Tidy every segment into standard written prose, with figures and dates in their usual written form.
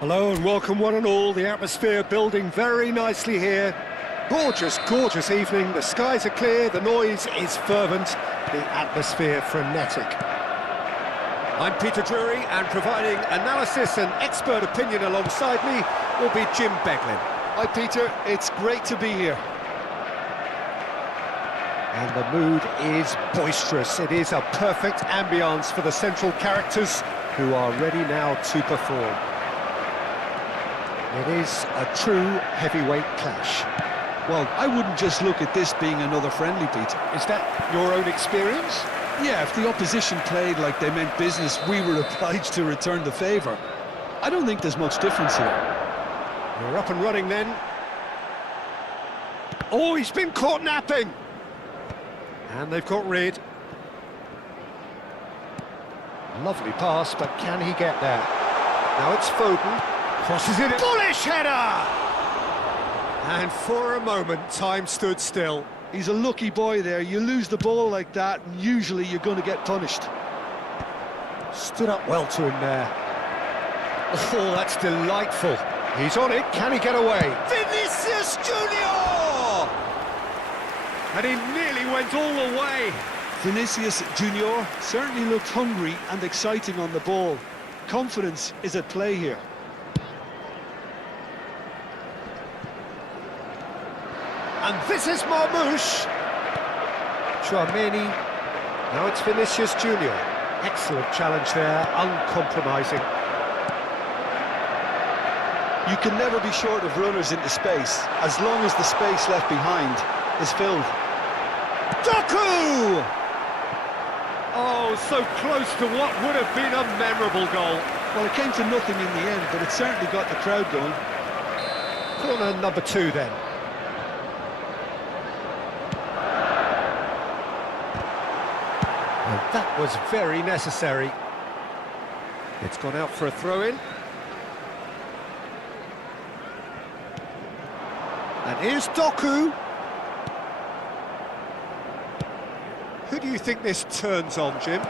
Hello and welcome one and all. The atmosphere building very nicely here. Gorgeous, gorgeous evening. The skies are clear, the noise is fervent, the atmosphere frenetic. I'm Peter Drury, and providing analysis and expert opinion alongside me will be Jim Beglin. Hi Peter, it's great to be here. And the mood is boisterous. It is a perfect ambience for the central characters who are ready now to perform. It is a true heavyweight clash. Well, I wouldn't just look at this being another friendly, Peter. Is that your own experience? Yeah, if the opposition played like they meant business, we were obliged to return the favour. I don't think there's much difference here. We're up and running then. Oh, he's been caught napping! And they've got rid. Lovely pass, but can he get there? Now it's Foden. Crosses it. Bullish header! And for a moment, time stood still. He's a lucky boy there. You lose the ball like that, and usually you're going to get punished. Stood up well to him there. Oh, that's delightful. He's on it. Can he get away? Vinicius Junior! And he nearly went all the way. Vinicius Junior certainly looked hungry and exciting on the ball. Confidence is at play here. And this is Marmoush. Chouameni. Now it's Vinicius Junior. Excellent challenge there, uncompromising. You can never be short of runners into space, as long as the space left behind is filled. Doku! Oh, so close to what would have been a memorable goal. Well, it came to nothing in the end, but it certainly got the crowd going. Corner number 2 then. And that was very necessary. It's gone out for a throw-in. And here's Doku. Who do you think this turns on, Jim?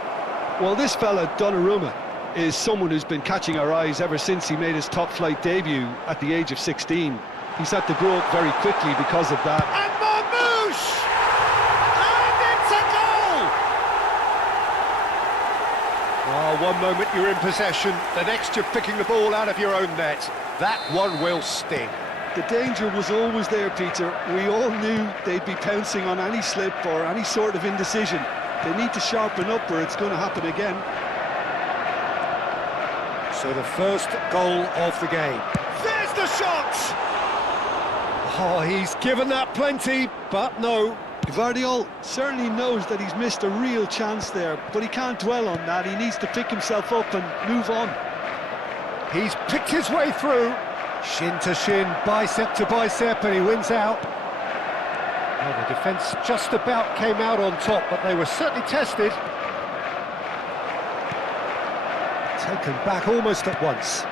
Well, this fella, Donnarumma, is someone who's been catching our eyes ever since he made his top-flight debut at the age of 16. He's had to grow up very quickly because of that. And Marmoush! And it's a goal! Oh, One moment you're in possession, the next you're picking the ball out of your own net. That one will sting. The danger was always there, Peter. We all knew they'd be pouncing on any slip or any sort of indecision. They need to sharpen up or it's going to happen again. So the first goal of the game. There's the shot! Oh, he's given that plenty, but no. Guardiola certainly knows that he's missed a real chance there, but he can't dwell on that. He needs to pick himself up and move on. He's picked his way through. Shin to shin, bicep to bicep, and he wins out. Well, the defence just about came out on top, but they were certainly tested. Taken back almost at once.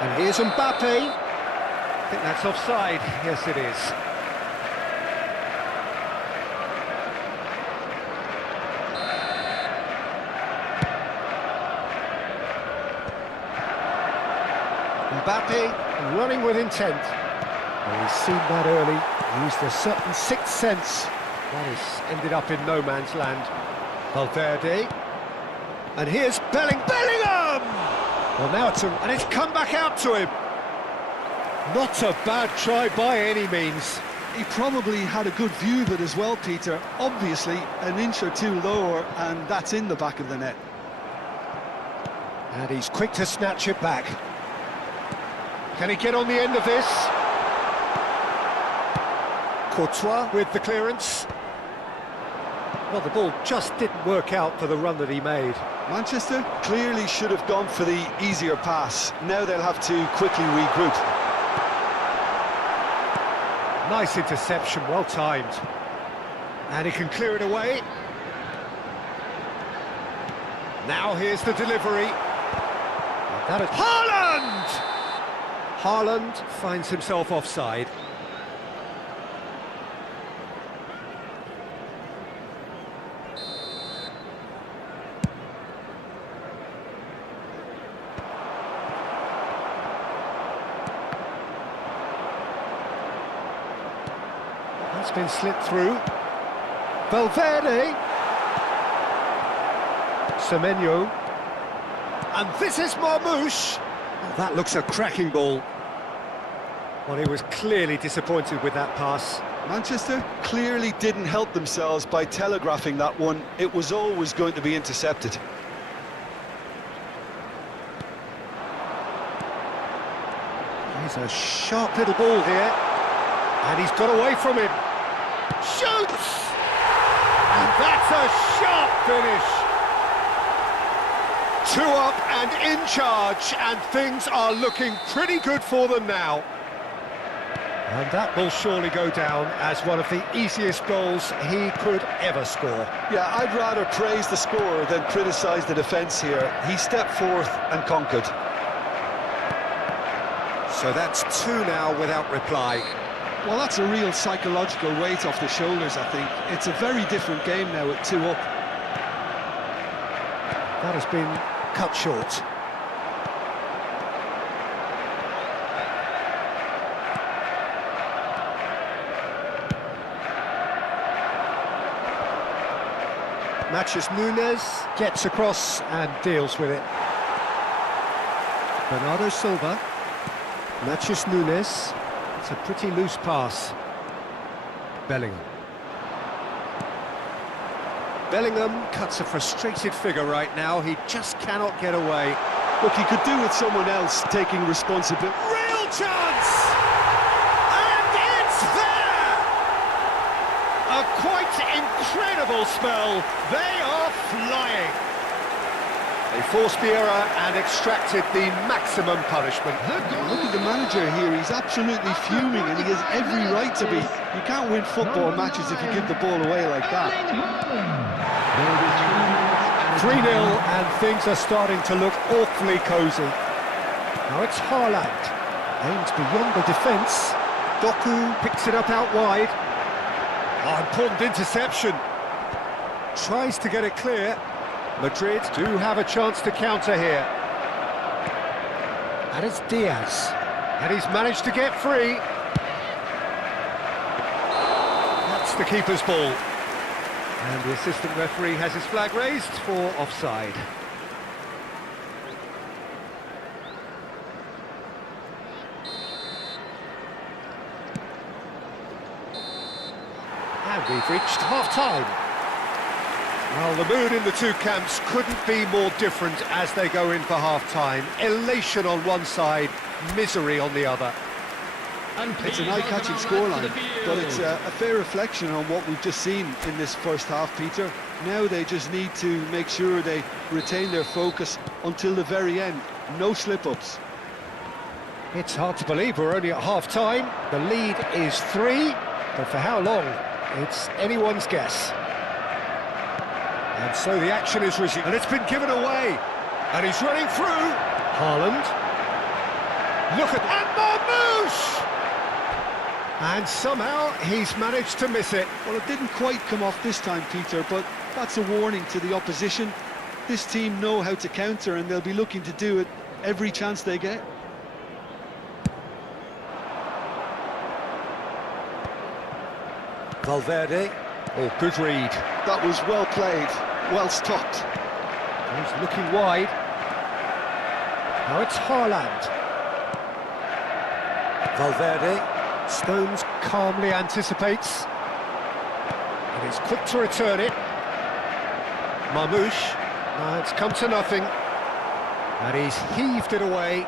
And here's Mbappe. I think that's offside. Yes, it is. Mbappe running with intent. Well, he's seen that early, used a certain sixth sense. That has ended up in no man's land. Valverde. And here's Bellingham! Well, now and it's come back out to him. Not a bad try by any means. He probably had a good view of it as well, Peter. Obviously, an inch or two lower, and that's in the back of the net. And he's quick to snatch it back. Can he get on the end of this? Courtois with the clearance. Well, the ball just didn't work out for the run that he made. Manchester clearly should have gone for the easier pass. Now they'll have to quickly regroup. Nice interception, well timed. And he can clear it away. Now here's the delivery. That is Haaland! Haaland finds himself offside. That's been slipped through. Valverde. Semenyo. And this is Marmoush. Oh, that looks a cracking ball. Well, he was clearly disappointed with that pass. Manchester clearly didn't help themselves by telegraphing that one. It was always going to be intercepted. He's a sharp little ball here. And he's got away from him. Shoots! And that's a sharp finish. 2 up and in charge, and things are looking pretty good for them now. And that will surely go down as one of the easiest goals he could ever score. Yeah, I'd rather praise the scorer than criticise the defence here. He stepped forth and conquered. So that's 2 now without reply. Well, that's a real psychological weight off the shoulders, I think. It's a very different game now at 2 up. That has been cut short. Matches Nunes, gets across and deals with it. Bernardo Silva. Matches Nunes. It's a pretty loose pass. Bellingham. Bellingham cuts a frustrated figure right now. He just cannot get away. Look, he could do with someone else taking responsibility. Real chance! And it's there! A quite incredible spell. They are flying. They forced the error and extracted the maximum punishment. Look at the manager here. He's absolutely fuming and he has every right to be. You can't win football matches if you give the ball away like that. 3-0 and things are starting to look awfully cosy. Now it's Haaland. Aims beyond the defence. Doku picks it up out wide. Oh, important interception. Tries to get it clear. Madrid do have a chance to counter here. And it's Diaz. And he's managed to get free. That's the keeper's ball. And the assistant referee has his flag raised for offside. And we've reached half-time. Well, the mood in the two camps couldn't be more different as they go in for half-time. Elation on one side, misery on the other. It's an eye-catching scoreline, but it's a fair reflection on what we've just seen in this first half, Peter. Now they just need to make sure they retain their focus until the very end. No slip-ups. It's hard to believe we're only at half-time. The lead is 3, but for how long? It's anyone's guess. And so the action is resumed, and it's been given away. And he's running through. Haaland. Look at that. And Marmouche! And somehow he's managed to miss it. Well, it didn't quite come off this time, Peter, but that's a warning to the opposition. This team know how to counter, and they'll be looking to do it every chance they get. Valverde. Oh, good read. That was well played, well stopped. He's looking wide. Now it's Haaland. Valverde. Stones calmly anticipates. And he's quick to return it. Marmouche. It's come to nothing. And he's heaved it away.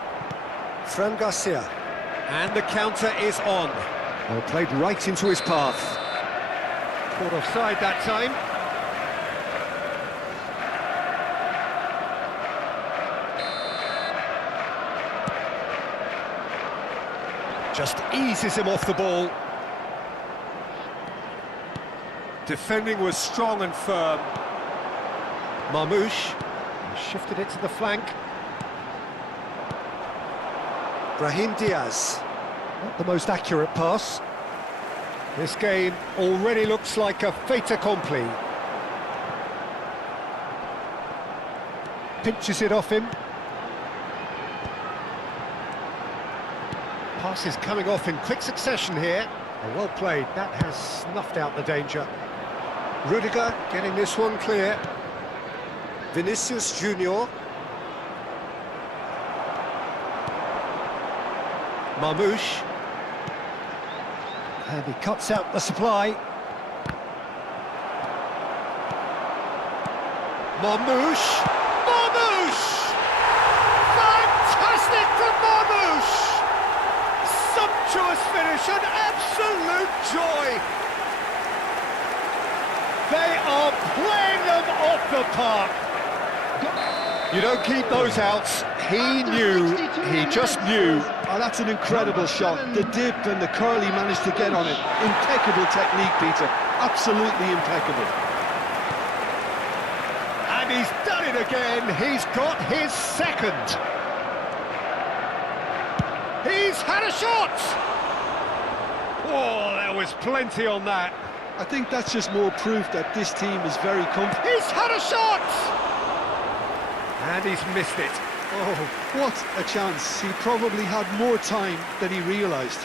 Fran Garcia. And the counter is on. Well, played right into his path. Caught offside that time. Just eases him off the ball. Defending was strong and firm. Marmouche shifted it to the flank. Brahim Diaz. Not the most accurate pass. This game already looks like a fait accompli. Pinches it off him. Passes coming off in quick succession here. Oh, well played, that has snuffed out the danger. Rudiger getting this one clear. Vinicius Junior. Marmouche. And he cuts out the supply. Marmouche! Marmouche! Fantastic from Marmouche! Sumptuous finish, an absolute joy! They are playing them off the park! You don't keep those outs. He knew, he just knew. Oh, that's an incredible shot. The dip and the curl he managed to get on it. Impeccable technique, Peter. Absolutely impeccable. And he's done it again. He's got his second. He's had a shot! Oh, there was plenty on that. I think that's just more proof that this team is very comfortable. He's had a shot! And he's missed it. Oh, what a chance. He probably had more time than he realised.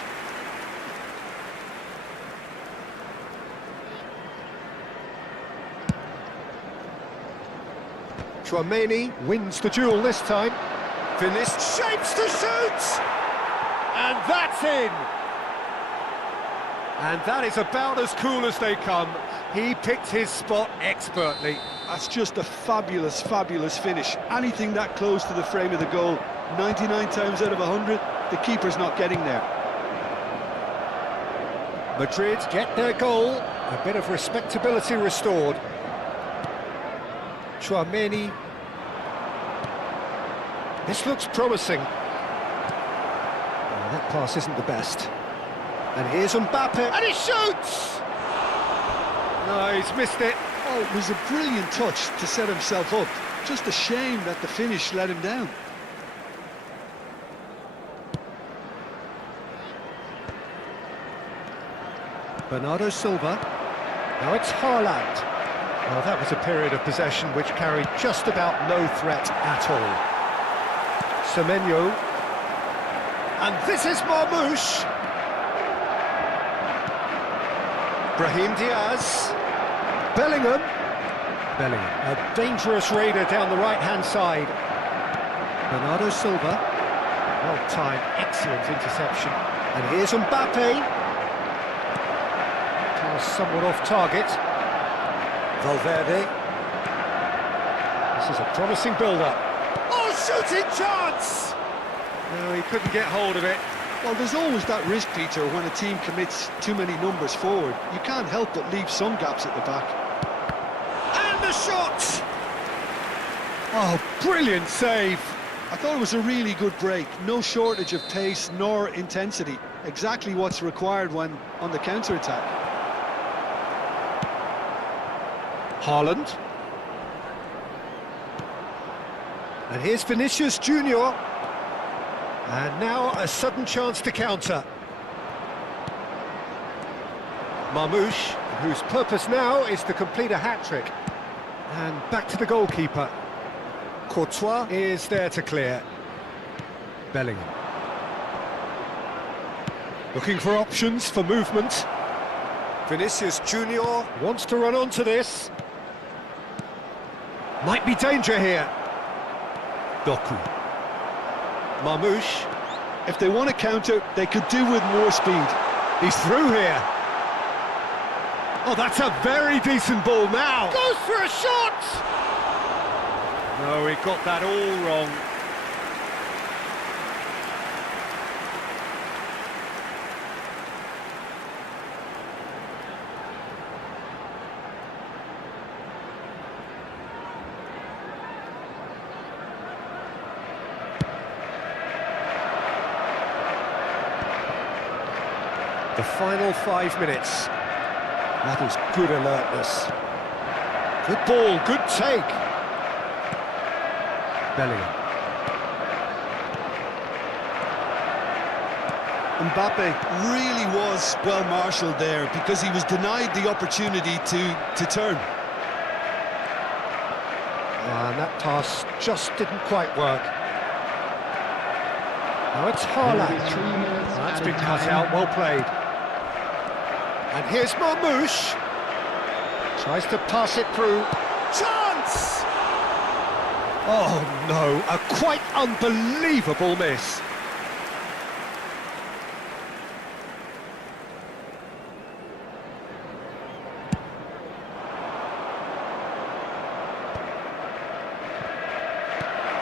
Tchouaméni wins the duel this time. Finished, shapes to shoot! And that's in! And that is about as cool as they come. He picked his spot expertly. That's just a fabulous, fabulous finish. Anything that close to the frame of the goal, 99 times out of 100, the keeper's not getting there. Madrid get their goal. A bit of respectability restored. Tchouaméni. This looks promising. Oh, that pass isn't the best. And here's Mbappe, and he shoots! No, he's missed it. Oh, it was a brilliant touch to set himself up. Just a shame that the finish let him down. Bernardo Silva. Now it's Haaland. Well, that was a period of possession which carried just about no threat at all. Semenyo. And this is Marmouche. Brahim Diaz. Bellingham. A dangerous raider down the right-hand side. Bernardo Silva. Well-timed, excellent interception. And here's Mbappe. Now somewhat off target. Valverde. This is a promising build-up. Oh, shooting chance! No, he couldn't get hold of it. Well, there's always that risk, Peter, when a team commits too many numbers forward. You can't help but leave some gaps at the back. And the shot! Oh, brilliant save! I thought it was a really good break. No shortage of pace nor intensity. Exactly what's required when on the counter-attack. Haaland. And here's Vinicius Junior. And now a sudden chance to counter. Marmoush, whose purpose now is to complete a hat-trick. And back to the goalkeeper. Courtois is there to clear. Bellingham. Looking for options for movement. Vinicius Junior wants to run onto this. Might be danger here. Doku. Marmoush. If they want to counter, they could do with more speed. He's through here. Oh, that's a very decent ball now. Goes for a shot! No, he got that all wrong. The final 5 minutes. That is good alertness. Good ball, good take. Bellingham. Mbappe really was well marshalled there because he was denied the opportunity to turn. And that pass just didn't quite work. Now it's Haaland. That's been cut out, well played. And here's Marmoush. Tries to pass it through. Chance! Oh no, a quite unbelievable miss.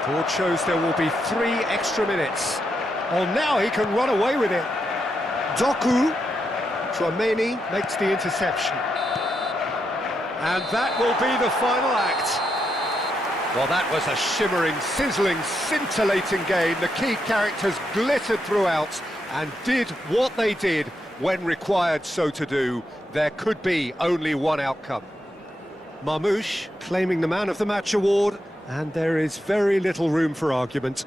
Board shows there will be 3 extra minutes. Oh, now he can run away with it. Doku. Tchouaméni makes the interception. And that will be the final act. Well, that was a shimmering, sizzling, scintillating game. The key characters glittered throughout and did what they did when required so to do. There could be only one outcome. Marmoush claiming the Man of the Match award, and there is very little room for argument.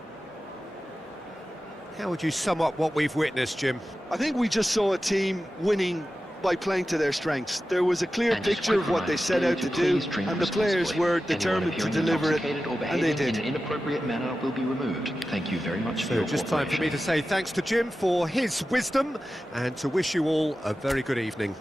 How would you sum up what we've witnessed, Jim? I think we just saw a team winning by playing to their strengths. There was a clear picture of what they set out to do, and the players were determined to deliver it, and they did. In an inappropriate manner will be removed. Thank you very much for your just time for me to say thanks to Jim for his wisdom, and to wish you all a very good evening.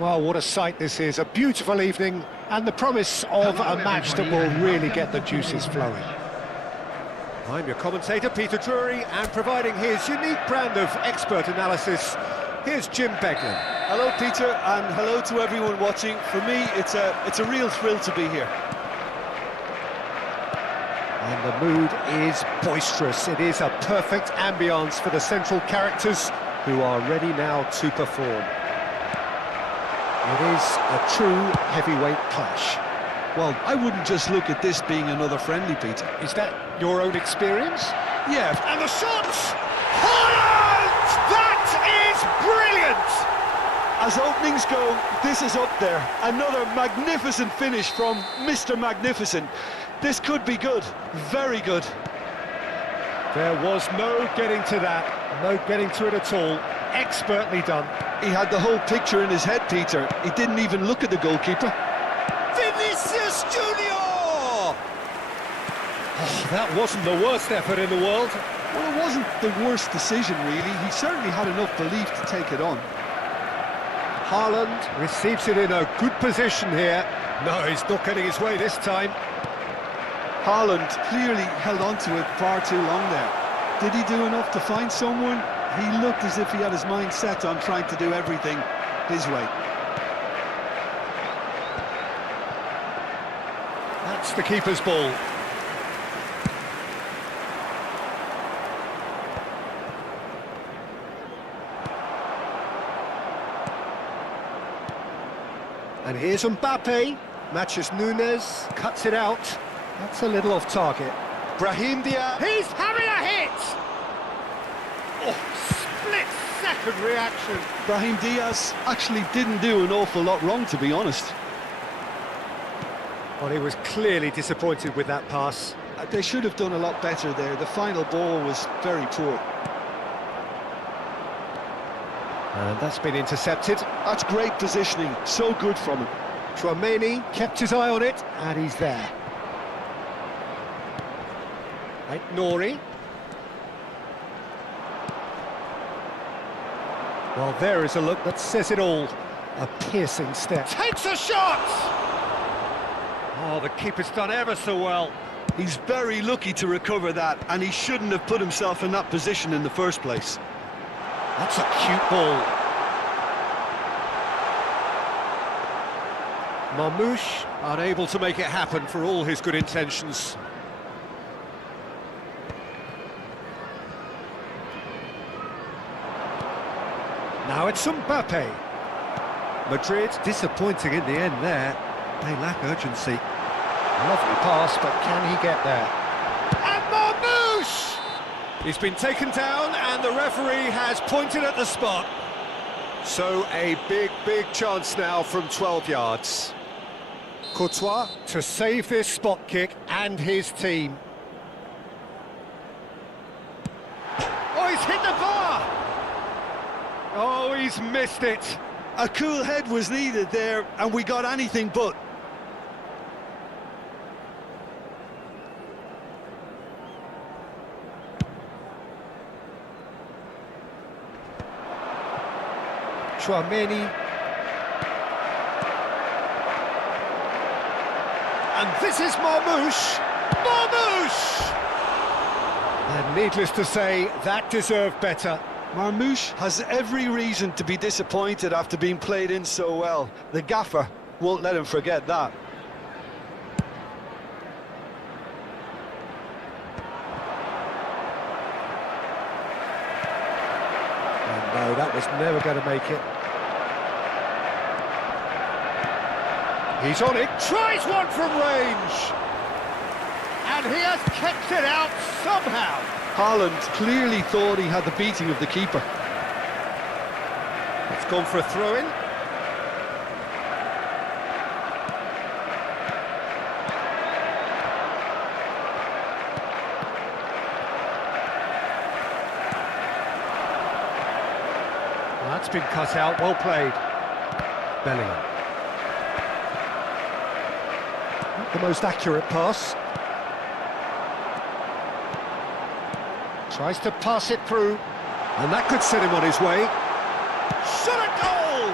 Well, what a sight this is, a beautiful evening, and the promise of a match that will really get the juices flowing. I'm your commentator, Peter Drury, and providing his unique brand of expert analysis, here's Jim Beglin. Hello, Peter, and hello to everyone watching. For me, it's a real thrill to be here. And the mood is boisterous. It is a perfect ambience for the central characters who are ready now to perform. It is a true heavyweight clash. Well, I wouldn't just look at this being another friendly, Peter. Is that your own experience? Yeah. And the shots! Holland! That is brilliant! As openings go, this is up there. Another magnificent finish from Mr. Magnificent. This could be good, very good. There was no getting to that, no getting to it at all. Expertly done. He had the whole picture in his head, Peter. He didn't even look at the goalkeeper. Vinicius Junior! Oh, that wasn't the worst effort in the world. Well, it wasn't the worst decision, really. He certainly had enough belief to take it on. Haaland receives it in a good position here. No, he's not getting his way this time. Haaland clearly held on to it far too long there. Did he do enough to find someone? He looked as if he had his mind set on trying to do everything his way. That's the keeper's ball. And here's Mbappe, matches Nunez, cuts it out. That's a little off target. Brahim Diaz. He's having a hit! Oh, split-second reaction. Brahim Diaz actually didn't do an awful lot wrong, to be honest. Well, he was clearly disappointed with that pass. They should have done a lot better there. The final ball was very poor. And that's been intercepted. That's great positioning, so good from him. Tchouaméni kept his eye on it, and he's there. Right, Nori. Well, there is a look that says it all. A piercing step. Takes a shot! Oh, the keeper's done ever so well. He's very lucky to recover that, and he shouldn't have put himself in that position in the first place. That's a cute ball. Marmoush unable to make it happen for all his good intentions. Now it's Mbappe. Madrid disappointing in the end there. They lack urgency. Lovely pass, but can he get there? And Marmoush! He's been taken down and the referee has pointed at the spot. So a big chance now from 12 yards. Courtois to save this spot kick and his team. Oh, he's hit the bar! Oh, he's missed it. A cool head was needed there, and we got anything but. Tchouaméni. And this is Marmoush. Marmoush! And needless to say, that deserved better. Marmoush has every reason to be disappointed after being played in so well. The gaffer won't let him forget that. And no, that was never going to make it. He's on it, tries one from range! And he has kept it out somehow. Haaland clearly thought he had the beating of the keeper. It's gone for a throw-in. That's been cut out, well played. Bellingham. Not the most accurate pass. Tries to pass it through, and that could set him on his way. Shot at goal!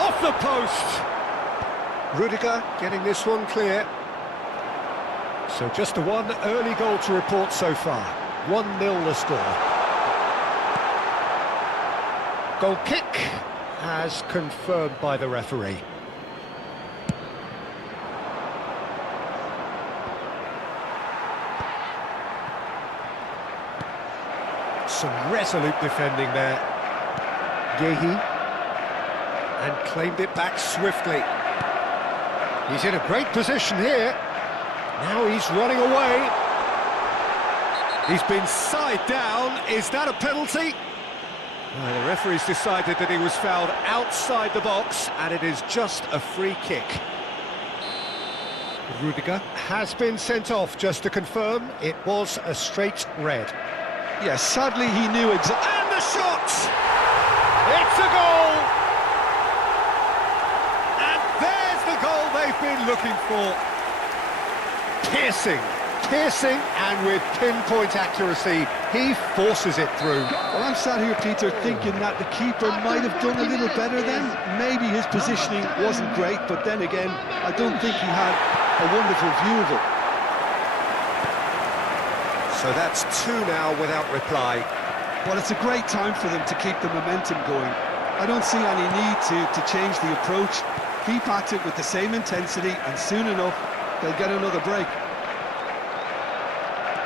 Off the post! Rudiger getting this one clear. So just the one early goal to report so far. 1-0 the score. Goal kick as confirmed by the referee. Some resolute defending there. Yehi. And claimed it back swiftly. He's in a great position here. Now he's running away. He's been side down. Is that a penalty? The referee's decided that he was fouled outside the box, and it is just a free kick. Rudiger has been sent off, just to confirm. It was a straight red. Yes, sadly he knew exactly. And the shot! It's a goal! And there's the goal they've been looking for. Piercing, and with pinpoint accuracy, he forces it through. Well, I'm sat here, Peter, thinking that the keeper might have done a little better then. Maybe his positioning wasn't great, but then again, I don't think he had a wonderful view of it. So that's 2 now without reply. Well, it's a great time for them to keep the momentum going. I don't see any need to change the approach. Keep at it with the same intensity, and soon enough, they'll get another break.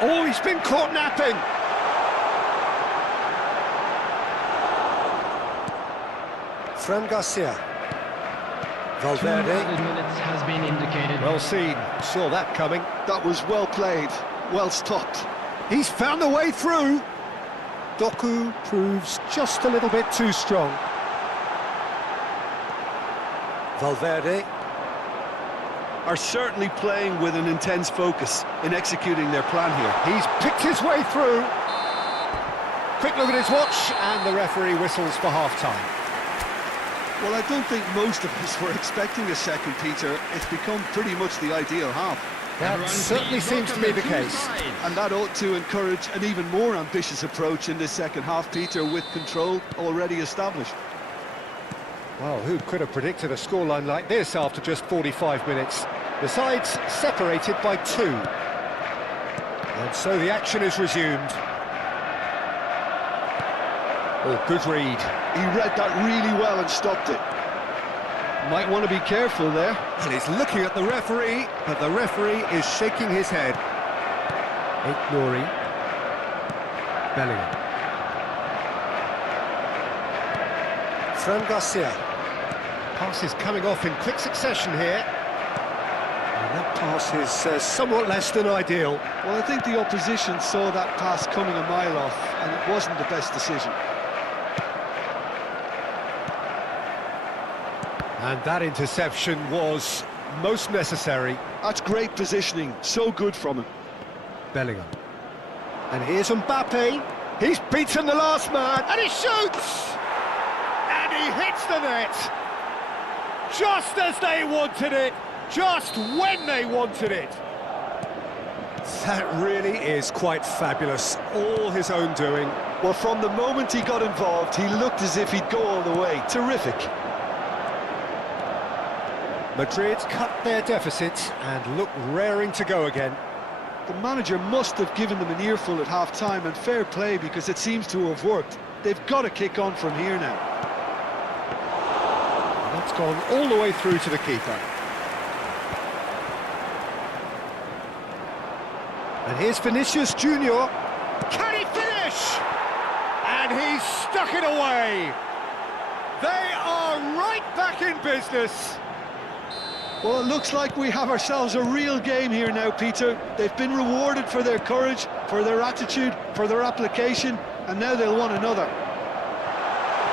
Oh, he's been caught napping! Fran Garcia. Valverde. 2 added minutes has been indicated. Well seen, saw that coming. That was well played, well stopped. He's found a way through. Doku proves just a little bit too strong. Valverde. Are certainly playing with an intense focus in executing their plan here. He's picked his way through. Quick look at his watch, and the referee whistles for half-time. Well, I don't think most of us were expecting a second, Peter. It's become pretty much the ideal half. That certainly seems to be the case. And that ought to encourage an even more ambitious approach in this second half, Peter, with control already established. Well, who could have predicted a scoreline like this after just 45 minutes? The sides separated by 2. And so the action is resumed. Oh, good read. He read that really well and stopped it. Might want to be careful there. And he's looking at the referee, but the referee is shaking his head. Nouri. Bellingham. Fran Garcia. Pass is coming off in quick succession here. And that pass is somewhat less than ideal. Well, I think the opposition saw that pass coming a mile off, and it wasn't the best decision. And that interception was most necessary. That's great positioning, so good from him. Bellingham. And here's Mbappe. He's beaten the last man, and he shoots! And he hits the net! Just as they wanted it, just when they wanted it. That really is quite fabulous, all his own doing. Well, from the moment he got involved, he looked as if he'd go all the way. Terrific. Madrid cut their deficit and look raring to go again. The manager must have given them an earful at half-time, and fair play, because it seems to have worked. They've got to kick on from here now. And that's gone all the way through to the keeper. And here's Vinicius Junior. Can he finish? And he's stuck it away. They are right back in business. Well, it looks like we have ourselves a real game here now, Peter. They've been rewarded for their courage, for their attitude, for their application, and now they'll want another.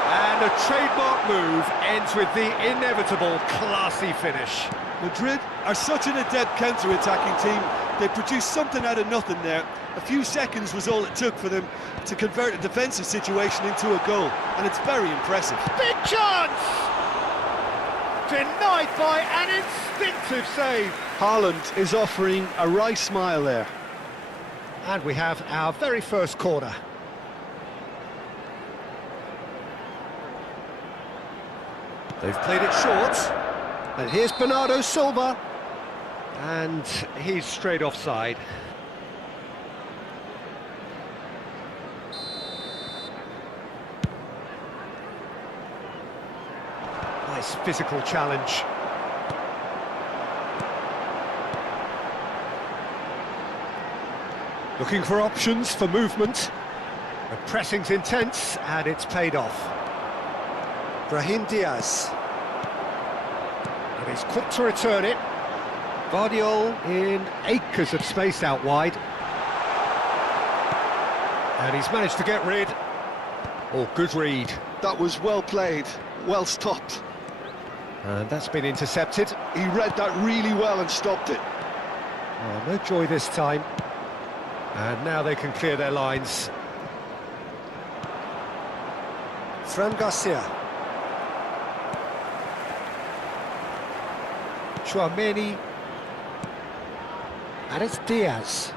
And a trademark move ends with the inevitable classy finish. Madrid are such an adept counter-attacking team. They produced something out of nothing there. A few seconds was all it took for them to convert a defensive situation into a goal, and it's very impressive. Big chance! Denied by an instinctive save. Haaland is offering a wry smile there. And we have our very first corner. They've played it short. And here's Bernardo Silva. And he's straight offside. Nice physical challenge. Looking for options for movement. The pressing's intense, and it's paid off. Brahim Diaz. And he's quick to return it. Guardiola in acres of space out wide. And he's managed to get rid. Oh, good read. That was well played, well stopped. And that's been intercepted. He read that really well and stopped it. Oh, no joy this time. And now they can clear their lines. Fran Garcia. Chouameni. And it's Diaz.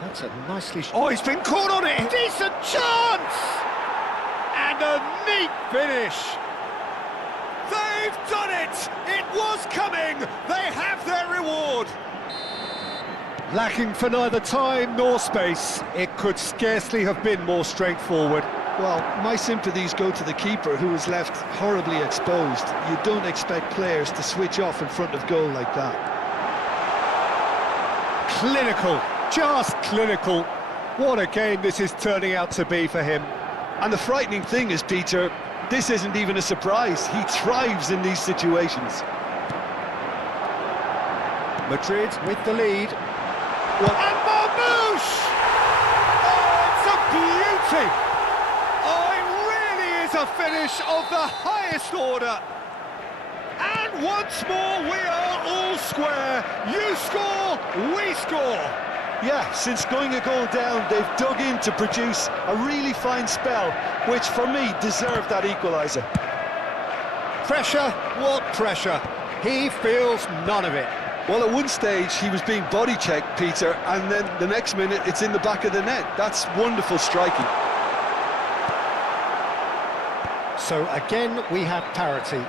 That's a nicely... Oh, he's been caught on it! Decent chance! And a neat finish! They've done it! It was coming! They have their reward! Lacking for neither time nor space, it could scarcely have been more straightforward. Well, my sympathies go to the keeper, who was left horribly exposed. You don't expect players to switch off in front of goal like that. Clinical, just clinical. What a game this is turning out to be for him. And the frightening thing is, Peter, this isn't even a surprise. He thrives in these situations. Madrid with the lead. And Marmouche! Oh, it's a beauty! Oh, it really is a finish of the highest order. And once more, we are all square. You score, we score. Yeah, since going a goal down, they've dug in to produce a really fine spell, which for me deserved that equaliser. Pressure, what pressure? He feels none of it. Well, at one stage, he was being body-checked, Peter, and then the next minute, it's in the back of the net. That's wonderful striking. So again, we have parity.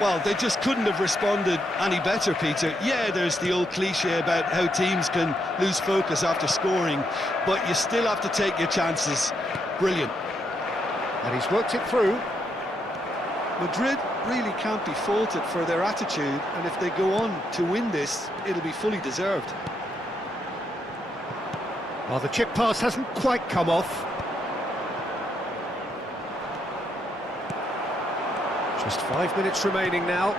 Well, they just couldn't have responded any better, Peter. Yeah, there's the old cliche about how teams can lose focus after scoring, but you still have to take your chances. Brilliant. And he's worked it through. Madrid really can't be faulted for their attitude, and if they go on to win this, it'll be fully deserved. Well, the chip pass hasn't quite come off. Just 5 minutes remaining now.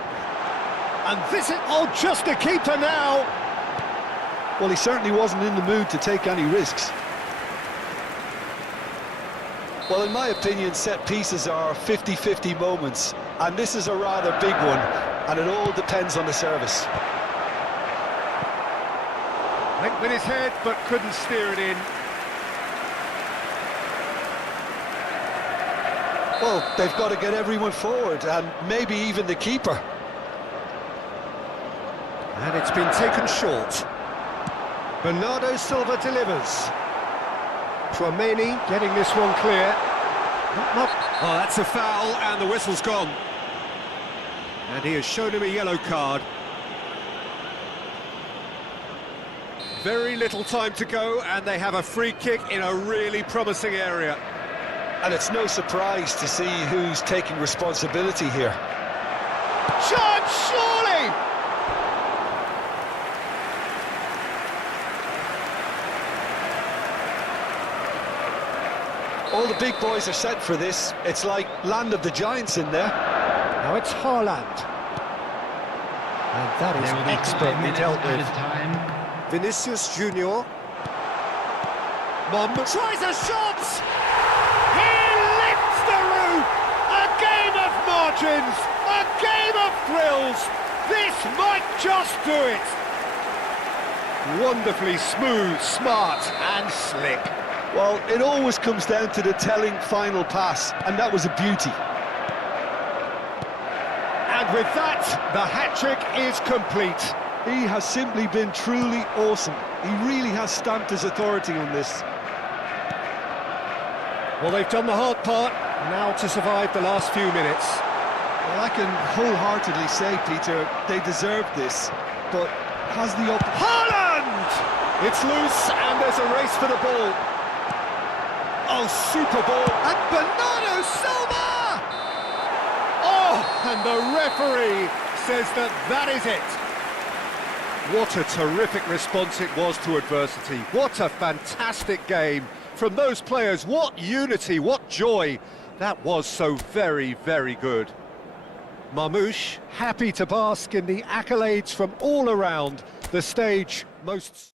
And this is... Oh, just a keeper now! Well, he certainly wasn't in the mood to take any risks. Well, in my opinion, set pieces are 50-50 moments, and this is a rather big one, and it all depends on the service. Went with his head, but couldn't steer it in. Well, they've got to get everyone forward, and maybe even the keeper. And it's been taken short. Bernardo Silva delivers. Chouameni getting this one clear. Oh, that's a foul, and the whistle's gone. And he has shown him a yellow card. Very little time to go, and they have a free kick in a really promising area. And it's no surprise to see who's taking responsibility here. Chance, surely! All the big boys are set for this. It's like land of the giants in there. Now it's Haaland. And that is expertly dealt with. Vinicius Junior. Mom tries a shot! He lifts the roof! A game of margins! A game of thrills! This might just do it! Wonderfully smooth, smart and slick. Well, it always comes down to the telling final pass, and that was a beauty. And with that, the hat-trick is complete. He has simply been truly awesome. He really has stamped his authority on this. Well, they've done the hard part, now to survive the last few minutes. Well, I can wholeheartedly say, Peter, they deserve this, but has the Haaland! It's loose and there's a race for the ball. Oh, super ball. And Bernardo Silva! Oh, and the referee says that that is it. What a terrific response it was to adversity. What a fantastic game from those players. What unity, what joy. That was so very, very good. Marmoush happy to bask in the accolades from all around the stage. Most...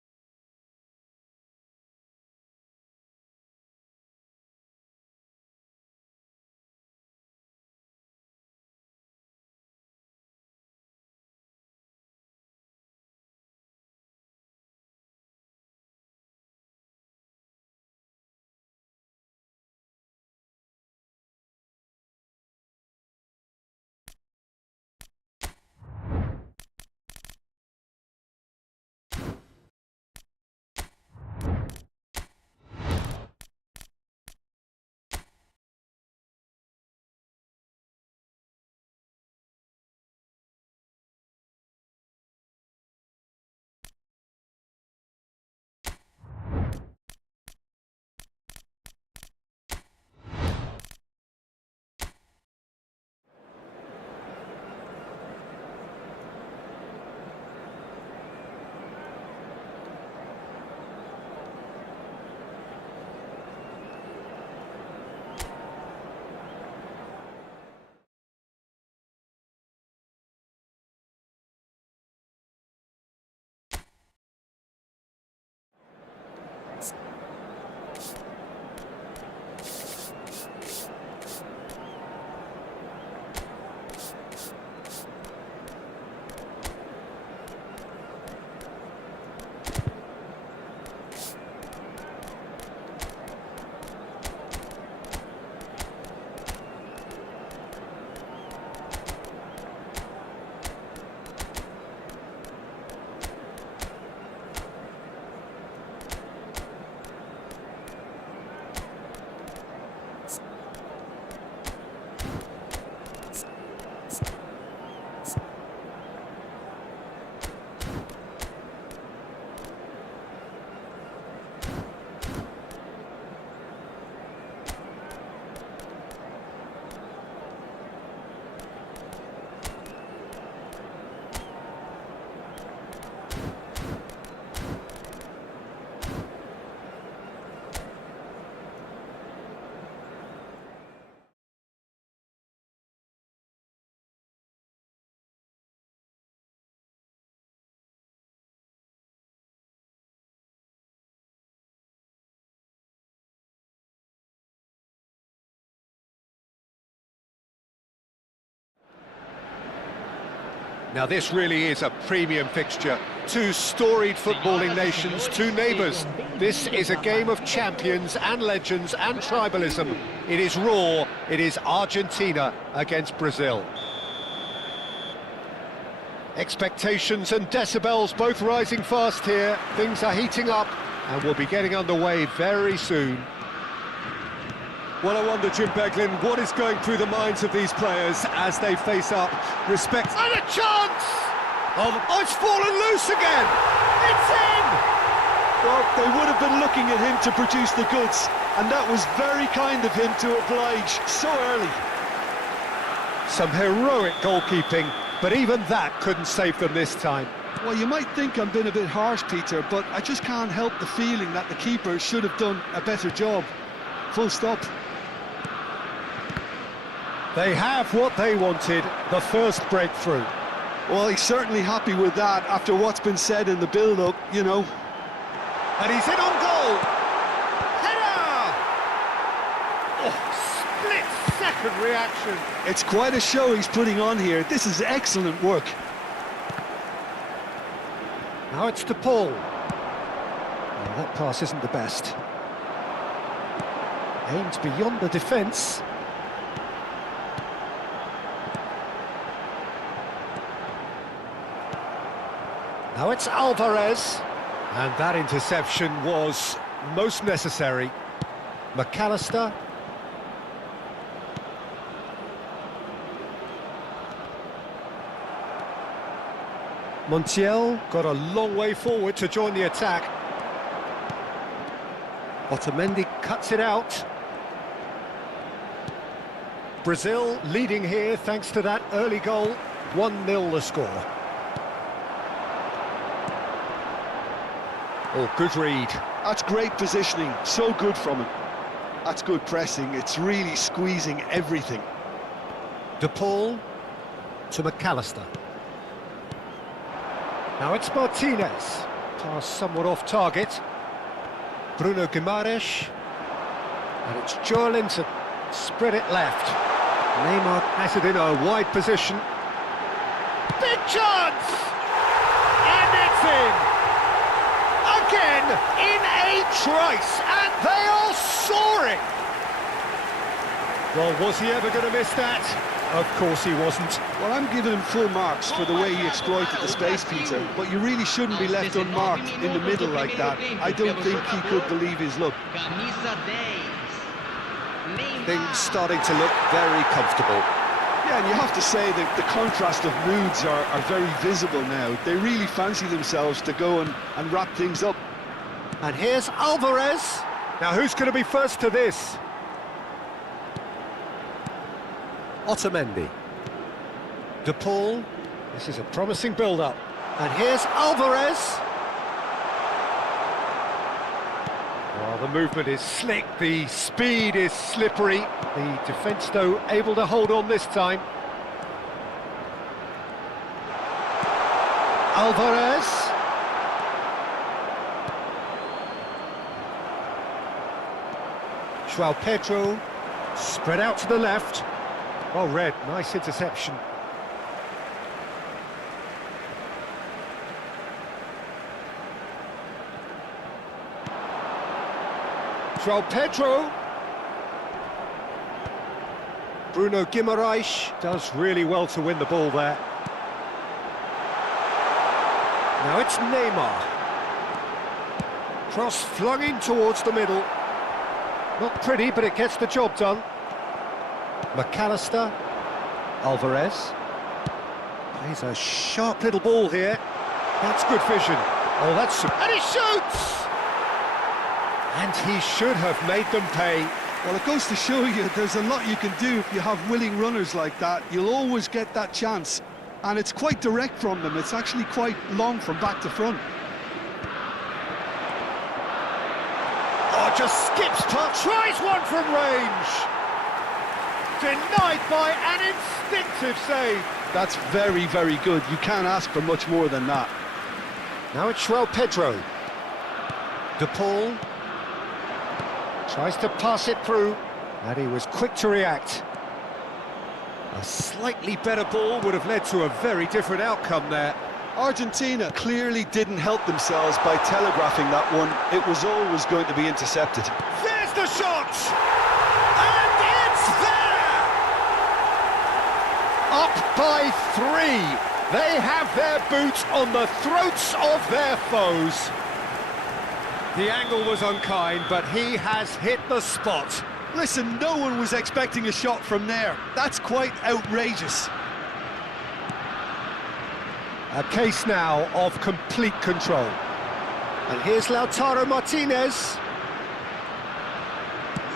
Now this really is a premium fixture. Two storied footballing nations, two neighbours. This is a game of champions and legends and tribalism. It is raw, it is Argentina against Brazil. Expectations and decibels both rising fast here. Things are heating up and we'll be getting underway very soon. Well, I wonder, Jim Beglin, what is going through the minds of these players as they face up? Respect... And a chance! Oh, it's fallen loose again! It's in! Well, they would have been looking at him to produce the goods, and that was very kind of him to oblige so early. Some heroic goalkeeping, but even that couldn't save them this time. Well, you might think I'm being a bit harsh, Peter, but I just can't help the feeling that the keeper should have done a better job. Full stop. They have what they wanted, the first breakthrough. Well, he's certainly happy with that after what's been said in the build-up, you know. And he's in on goal! Header! Oh, split-second reaction. It's quite a show he's putting on here. This is excellent work. Now it's to Paul. Oh, that pass isn't the best. Aimed beyond the defence. Now it's Alvarez, and that interception was most necessary. McAllister. Montiel got a long way forward to join the attack. Otamendi cuts it out. Brazil leading here thanks to that early goal. 1-0 the score. Oh, good read. That's great positioning, so good from him. That's good pressing, it's really squeezing everything. De Paul to McAllister. Now it's Martinez. Pass somewhat off target. Bruno Guimaraes. And it's Joelin to spread it left. Neymar has it in a wide position. Big chance! And it's in! Again, in a trice, and they are soaring! Well, was he ever going to miss that? Of course he wasn't. Well, I'm giving him full marks for the way he exploited the space, Peter, but you really shouldn't be left unmarked in the middle like that. I don't think he could believe his luck. Things starting to look very comfortable. Yeah, and you have to say that the contrast of moods are very visible now. They really fancy themselves to go and wrap things up. And here's Alvarez. Now who's going to be first to this? Otamendi. De Paul. This is a promising build-up. And here's Alvarez. Well, the movement is slick, the speed is slippery. The defence, though, able to hold on this time. Alvarez. João Pedro. Spread out to the left. Well read, nice interception. João Pedro. Bruno Guimaraes does really well to win the ball there. Now it's Neymar. Cross flung in towards the middle. Not pretty, but it gets the job done. McAllister. Alvarez. Plays a sharp little ball here. That's good vision. Oh, that's... And he shoots! And he should have made them pay. Well, it goes to show you there's a lot you can do if you have willing runners like that. You'll always get that chance. And it's quite direct from them. It's actually quite long from back to front. Oh, just skips past, tries one from range. Denied by an instinctive save. That's very, very good. You can't ask for much more than that. Now it's João Pedro. De Paul. Tries to pass it through, and he was quick to react. A slightly better ball would have led to a very different outcome there. Argentina clearly didn't help themselves by telegraphing that one. It was always going to be intercepted. There's the shot! And it's there! Up by 3. They have their boots on the throats of their foes. The angle was unkind, but he has hit the spot. Listen, no one was expecting a shot from there. That's quite outrageous. A case now of complete control. And here's Lautaro Martinez.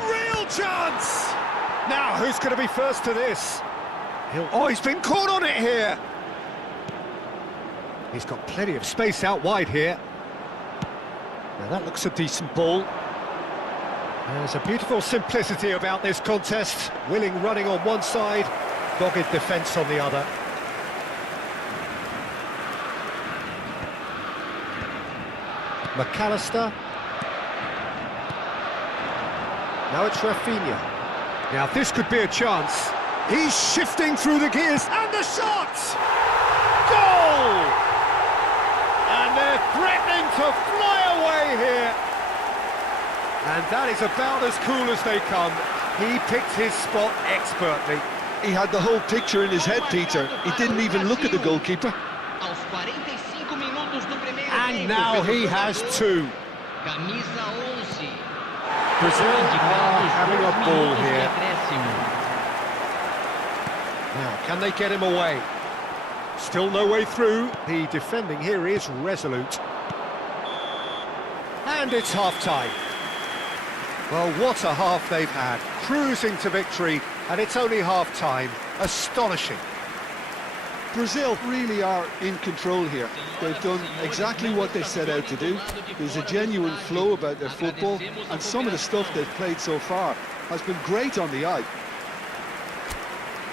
Real chance! Now, who's going to be first to this? Oh, he's been caught on it here. He's got plenty of space out wide here. Now that looks a decent ball. There's a beautiful simplicity about this contest. Willing running on one side, dogged defence on the other. McAllister. Now it's Rafinha. Now this could be a chance. He's shifting through the gears, and the shot! Goal! And they're threatening to fly away here. And that is about as cool as they come. He picked his spot expertly. He had the whole picture in his head, Peter. He didn't even look at the goalkeeper. And now he has 2. Brazil are having a ball here. Now, can they get him away? Still no way through. The defending here is resolute. And it's half-time. Well, what a half they've had. Cruising to victory, and it's only half-time. Astonishing. Brazil really are in control here. They've done exactly what they set out to do. There's a genuine flow about their football, and some of the stuff they've played so far has been great on the eye.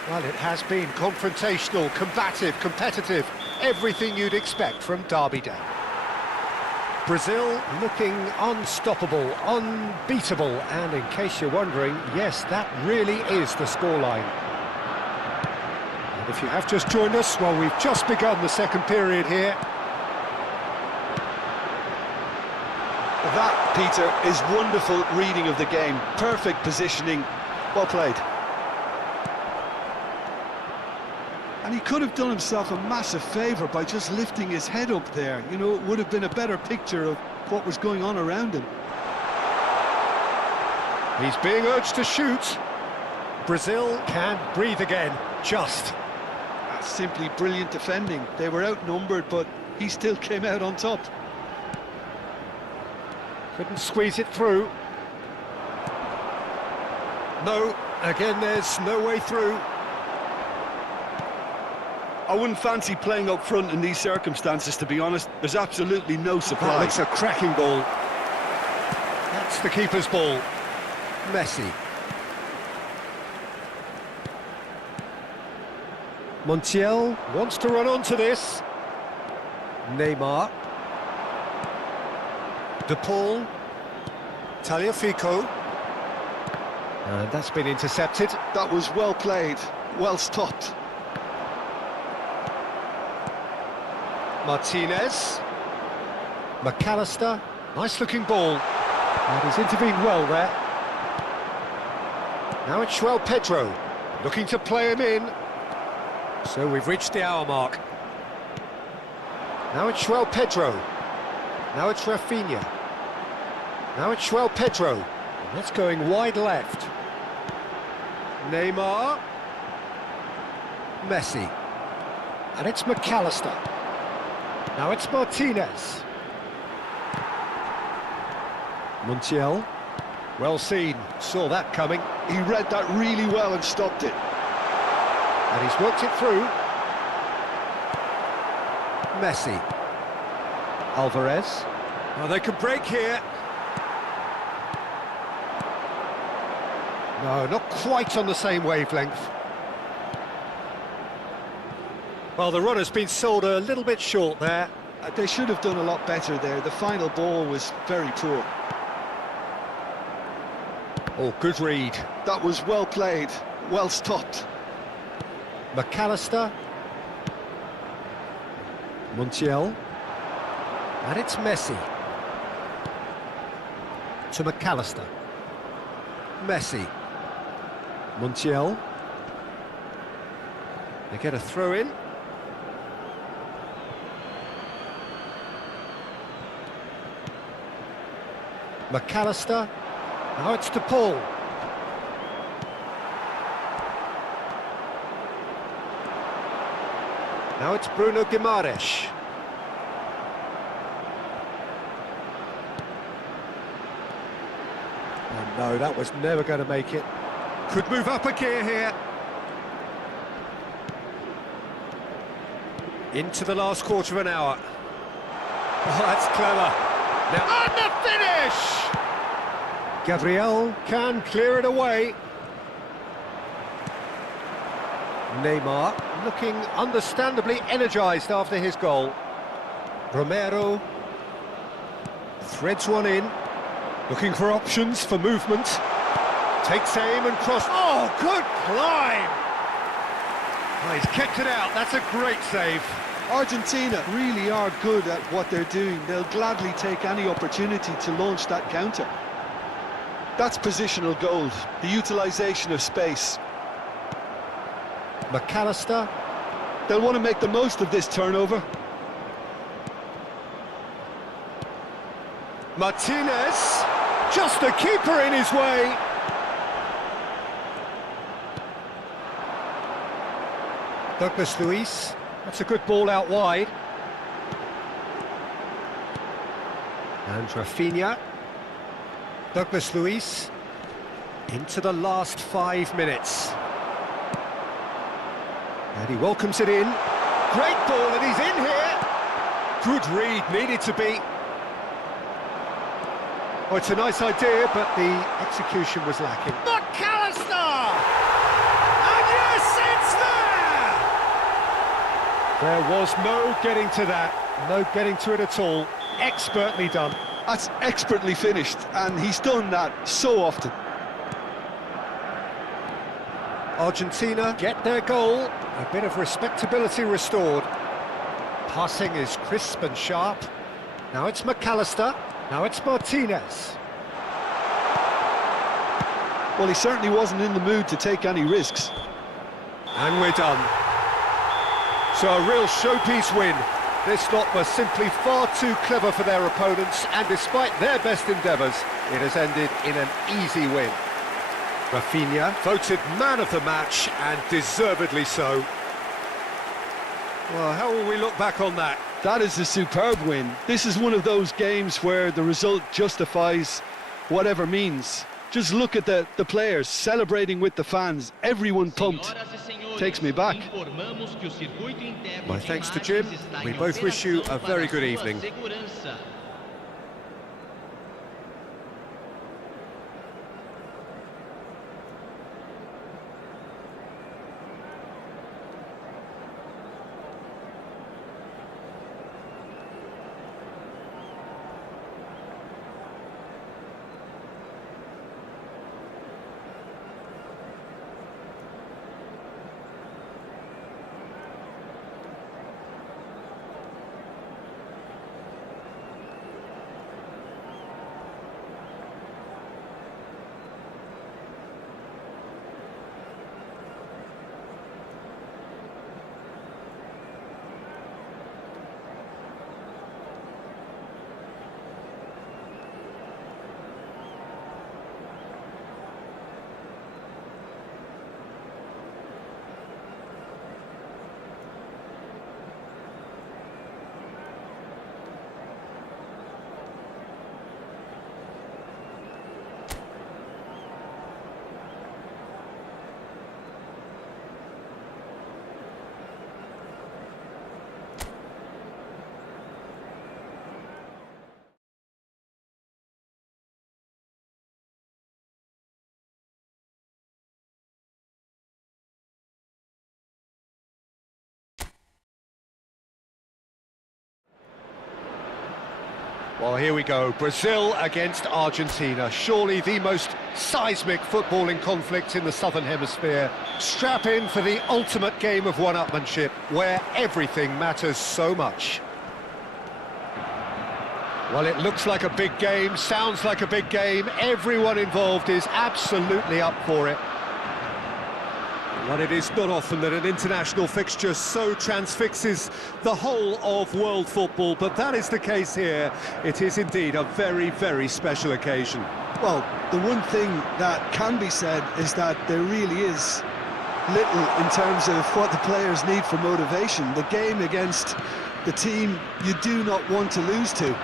Well, it has been confrontational, combative, competitive, everything you'd expect from Derby Day. Brazil looking unstoppable, unbeatable, and in case you're wondering, yes, that really is the scoreline. And if you have just joined us, well, we've just begun the second period here. That, Peter, is wonderful reading of the game. Perfect positioning, well played. And he could have done himself a massive favour by just lifting his head up there. You know, it would have been a better picture of what was going on around him. He's being urged to shoot. Brazil can breathe again, just. That's simply brilliant defending. They were outnumbered, but he still came out on top. Couldn't squeeze it through. No, again there's no way through. I wouldn't fancy playing up front in these circumstances, to be honest. There's absolutely no supply. That looks a cracking ball. That's the keeper's ball. Messi. Montiel wants to run onto this. Neymar. De Paul. Tagliafico. And that's been intercepted. That was well played, well stopped. Martinez. McAllister. Nice looking ball. And he's intervened well there. Now it's João Pedro. Looking to play him in. So we've reached the hour mark. Now it's João Pedro. Now it's Rafinha. Now it's João Pedro. And that's going wide left. Neymar. Messi. And it's McAllister. Now it's Martinez. Montiel. Well seen. Saw that coming. He read that really well and stopped it. And he's worked it through. Messi. Alvarez. Oh, they could break here. No, not quite on the same wavelength. Well, the run has been sold a little bit short there. They should have done a lot better there. The final ball was very poor. Oh, good read. That was well played, well stopped. McAllister. Montiel. And it's Messi. To McAllister. Messi. Montiel. They get a throw in. McAllister. Now it's De Paul. Now it's Bruno Guimaraes. Oh no, that was never going to make it. Could move up a gear here. Into the last quarter of an hour. Oh, that's clever. Now, on the finish! Gabriel can clear it away. Neymar looking understandably energised after his goal. Romero threads one in, looking for options for movement. Takes aim and cross. Oh, good climb! Oh, he's kicked it out. That's a great save. Argentina really are good at what they're doing. They'll gladly take any opportunity to launch that counter. That's positional gold, the utilisation of space. McAllister. They'll want to make the most of this turnover. Martinez. Just the keeper in his way. Douglas Luiz. That's a good ball out wide. And Rafinha. Douglas Luiz. Into the last 5 minutes. And he welcomes it in. Great ball, and he's in here. Good read, needed to be. Oh, it's a nice idea, but the execution was lacking. McAllister! And yes, it's there! There was no getting to that, no getting to it at all. Expertly done. That's expertly finished, and he's done that so often. Argentina get their goal, a bit of respectability restored. Passing is crisp and sharp. Now it's McAllister, now it's Martinez. Well, he certainly wasn't in the mood to take any risks. And we're done. So a real showpiece win. This lot were simply far too clever for their opponents, and despite their best endeavours, it has ended in an easy win. Rafinha voted man of the match, and deservedly so. Well, how will we look back on that? That is a superb win. This is one of those games where the result justifies whatever means. Just look at the players celebrating with the fans, everyone pumped. Takes me back. My thanks to Jim. We both wish you a very good evening. Well, here we go. Brazil against Argentina. Surely the most seismic footballing conflict in the Southern Hemisphere. Strap in for the ultimate game of one-upmanship, where everything matters so much. Well, it looks like a big game, sounds like a big game. Everyone involved is absolutely up for it. Well, it is not often that an international fixture so transfixes the whole of world football, but that is the case here. It is indeed a very, very special occasion. Well, the one thing that can be said is that there really is little in terms of what the players need for motivation. The game against the team you do not want to lose to.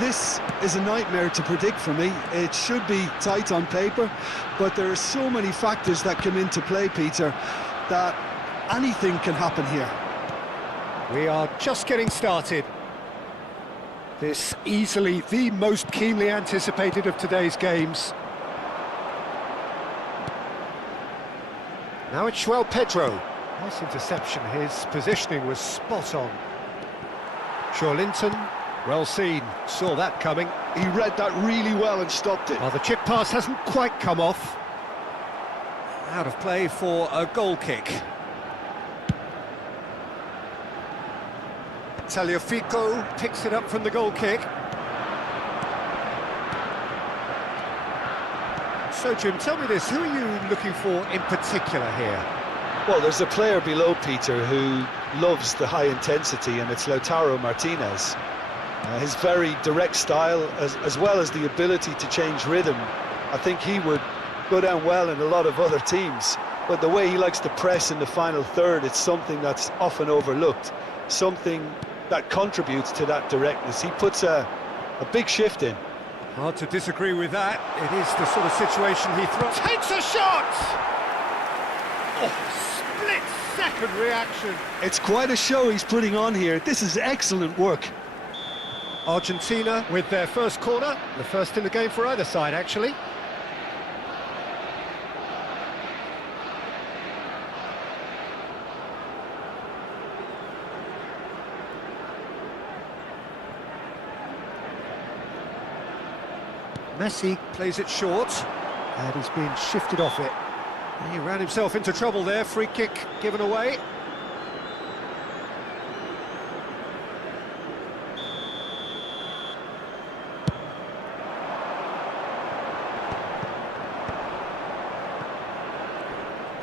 This is a nightmare to predict for me. It should be tight on paper, but there are so many factors that come into play, Peter, that anything can happen here. We are just getting started. This easily the most keenly anticipated of today's games. Now it's João Pedro. Nice interception, his positioning was spot on. Linton. Well seen, saw that coming. He read that really well and stopped it. Well, the chip pass hasn't quite come off. Out of play for a goal kick. Tagliafico picks it up from the goal kick. So, Jim, tell me this, who are you looking for in particular here? Well, there's a player below, Peter, who loves the high intensity, and it's Lautaro Martinez. His very direct style, as well as the ability to change rhythm, I think he would go down well in a lot of other teams. But the way he likes to press in the final third, it's something that's often overlooked. something that contributes to that directness. He puts a big shift in. Hard to disagree with that. It is the sort of situation he throws. Takes a shot! Oh, split-second reaction. It's quite a show he's putting on here. This is excellent work. Argentina with their first corner. The first in the game for either side, actually. Messi plays it short, and he's been shifted off it. He ran himself into trouble there, free kick given away.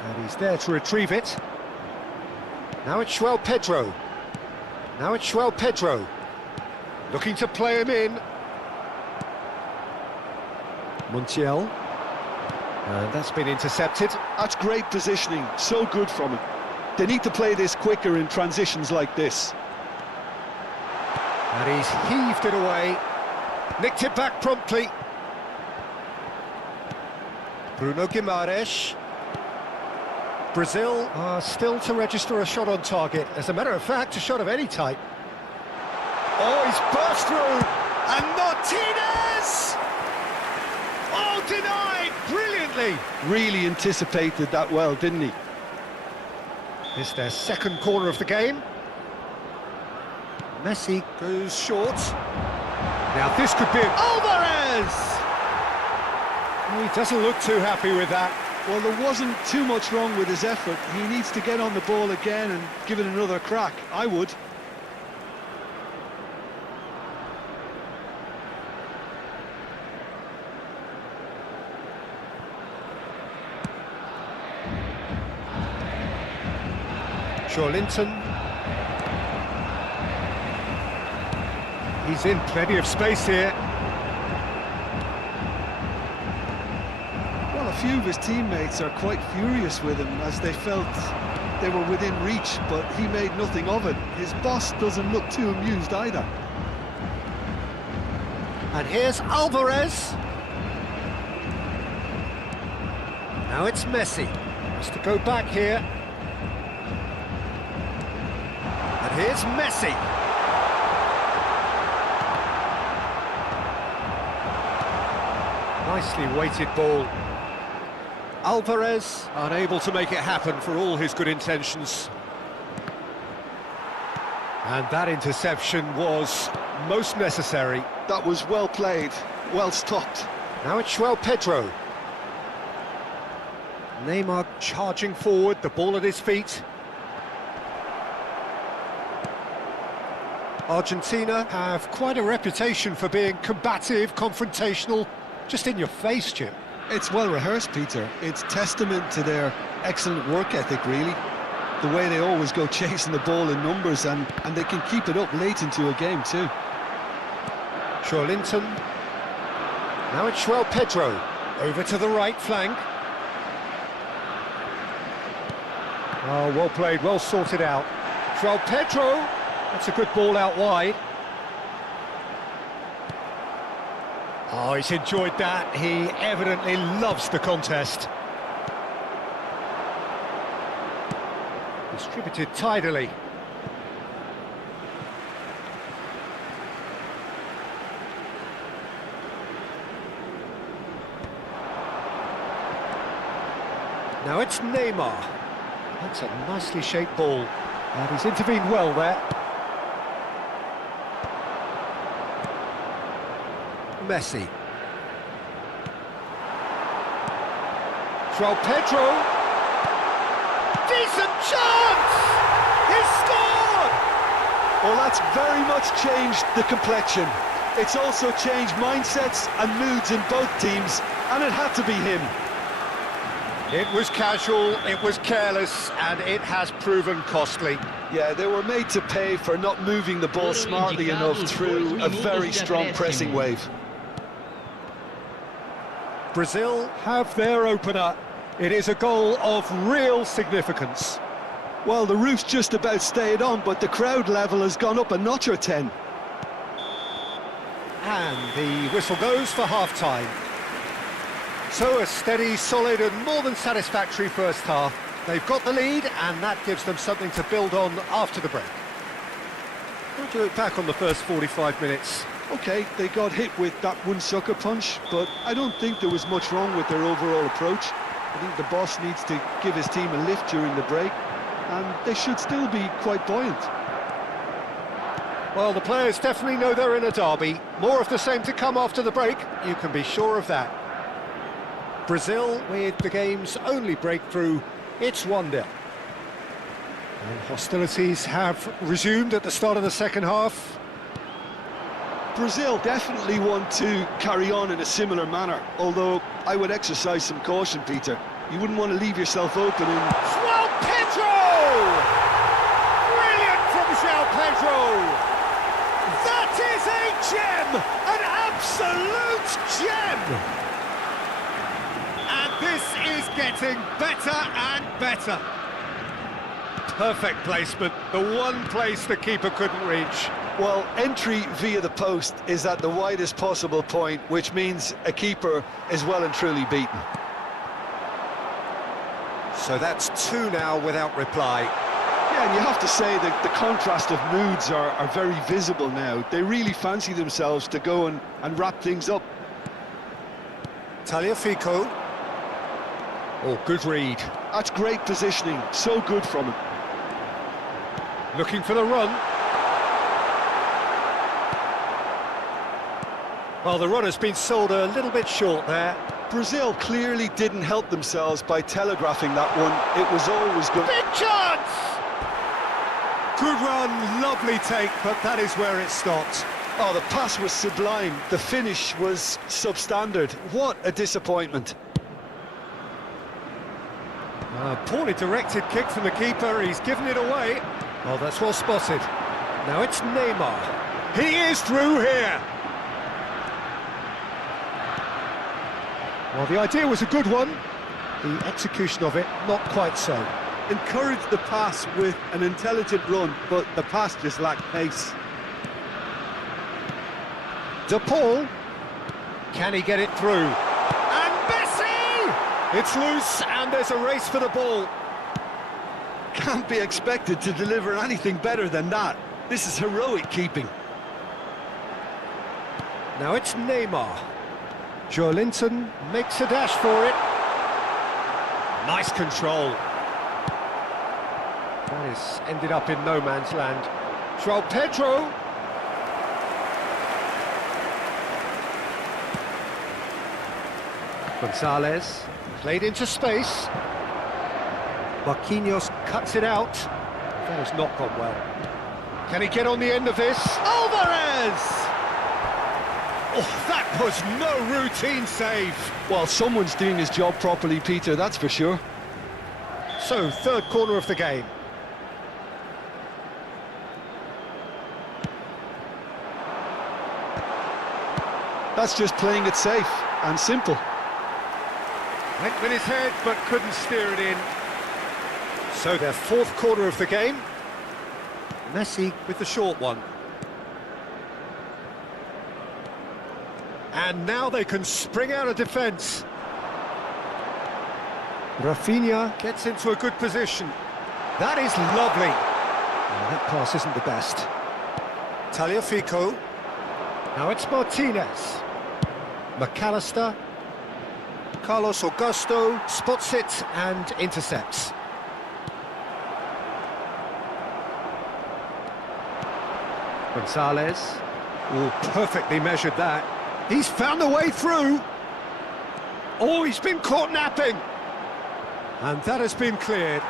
And he's there to retrieve it. Now it's João Pedro. Now it's João Pedro. Looking to play him in. Montiel, and that's been intercepted. That's great positioning, so good from him. They need to play this quicker in transitions like this. And he's heaved it away, nicked it back promptly. Bruno Guimaraes. Brazil are still to register a shot on target. As a matter of fact, a shot of any type. Oh, he's burst through, and Martinez! Oh, denied brilliantly! Really anticipated that well, didn't he? It's their second corner of the game. Messi goes short. Now this could be Alvarez! He doesn't look too happy with that. Well, there wasn't too much wrong with his effort. He needs to get on the ball again and give it another crack. I would. Linton. He's in plenty of space here. Well, a few of his teammates are quite furious with him as they felt they were within reach, but he made nothing of it. His boss doesn't look too amused either. And here's Alvarez. Now it's Messi. Has to go back here. And here's Messi. Nicely weighted ball. Alvarez unable to make it happen for all his good intentions. And that interception was most necessary. That was well played, well stopped. Now it's João Pedro. Neymar charging forward, the ball at his feet. Argentina have quite a reputation for being combative, confrontational, just in your face, Jim. It's well rehearsed, Peter. It's testament to their excellent work ethic, really. The way they always go chasing the ball in numbers, and they can keep it up late into a game too. Linton. Now it's João Pedro. Over to the right flank. Oh, well played, well sorted out. João Pedro. That's a good ball out wide. Oh, he's enjoyed that. He evidently loves the contest. Distributed tidily. Now it's Neymar. That's a nicely shaped ball. And he's intervened well there. Messi. João Pedro. Decent chance! He's scored! Well, that's very much changed the complexion. It's also changed mindsets and moods in both teams, and it had to be him. It was casual, it was careless, and it has proven costly. Yeah, they were made to pay for not moving the ball smartly enough through a very strong pressing wave. Brazil have their opener. It is a goal of real significance. Well, the roof's just about stayed on, but the crowd level has gone up a notch or 10. And the whistle goes for half-time. So a steady, solid and more than satisfactory first half. They've got the lead and that gives them something to build on after the break. What do you look back on the first 45 minutes? OK, they got hit with that one sucker punch, but I don't think there was much wrong with their overall approach. I think the boss needs to give his team a lift during the break, and they should still be quite buoyant. Well, the players definitely know they're in a derby. More of the same to come after the break, you can be sure of that. Brazil with the game's only breakthrough, it's 1-0. And hostilities have resumed at the start of the second half. Brazil definitely want to carry on in a similar manner, although I would exercise some caution, Peter. You wouldn't want to leave yourself open in... João Pedro! Brilliant from João Pedro! That is a gem! An absolute gem! And this is getting better and better. Perfect placement, the one place the keeper couldn't reach. Well, entry via the post is at the widest possible point, which means a keeper is well and truly beaten. So that's 2 now without reply. Yeah, and you have to say that the contrast of moods are very visible now. They really fancy themselves to go and wrap things up. Tagliafico. Oh, good read. That's great positioning, so good from him. Looking for the run. Well, the run has been sold a little bit short there. Brazil clearly didn't help themselves by telegraphing that one. It was always good. Big chance! Good run, lovely take, but that is where it stopped. Oh, the pass was sublime. The finish was substandard. What a disappointment. A poorly directed kick from the keeper, he's given it away. Oh, that's well spotted. Now it's Neymar. He is through here. Well, the idea was a good one. The execution of it, not quite so. Encouraged the pass with an intelligent run, but the pass just lacked pace. De Paul. Can he get it through? And Messi! It's loose, and there's a race for the ball. Can't be expected to deliver anything better than that. This is heroic keeping. Now it's Neymar. Joelinton makes a dash for it. Nice control. That is ended up in no man's land. João Pedro. Gonzalez played into space. Marquinhos cuts it out. That has not gone well. Can he get on the end of this? Alvarez! Oh, that was no routine save. Well, someone's doing his job properly, Peter, that's for sure. So, third corner of the game. That's just playing it safe and simple. Went with his head, but couldn't steer it in. So, their fourth corner of the game. Messi with the short one. And now they can spring out of defence. Rafinha gets into a good position. That is lovely. Oh, that pass isn't the best. Tagliafico. Now it's Martinez. McAllister. Carlos Augusto spots it and intercepts. Gonzalez. Oh, perfectly measured that. He's found a way through. Oh, he's been caught napping. And that has been cleared.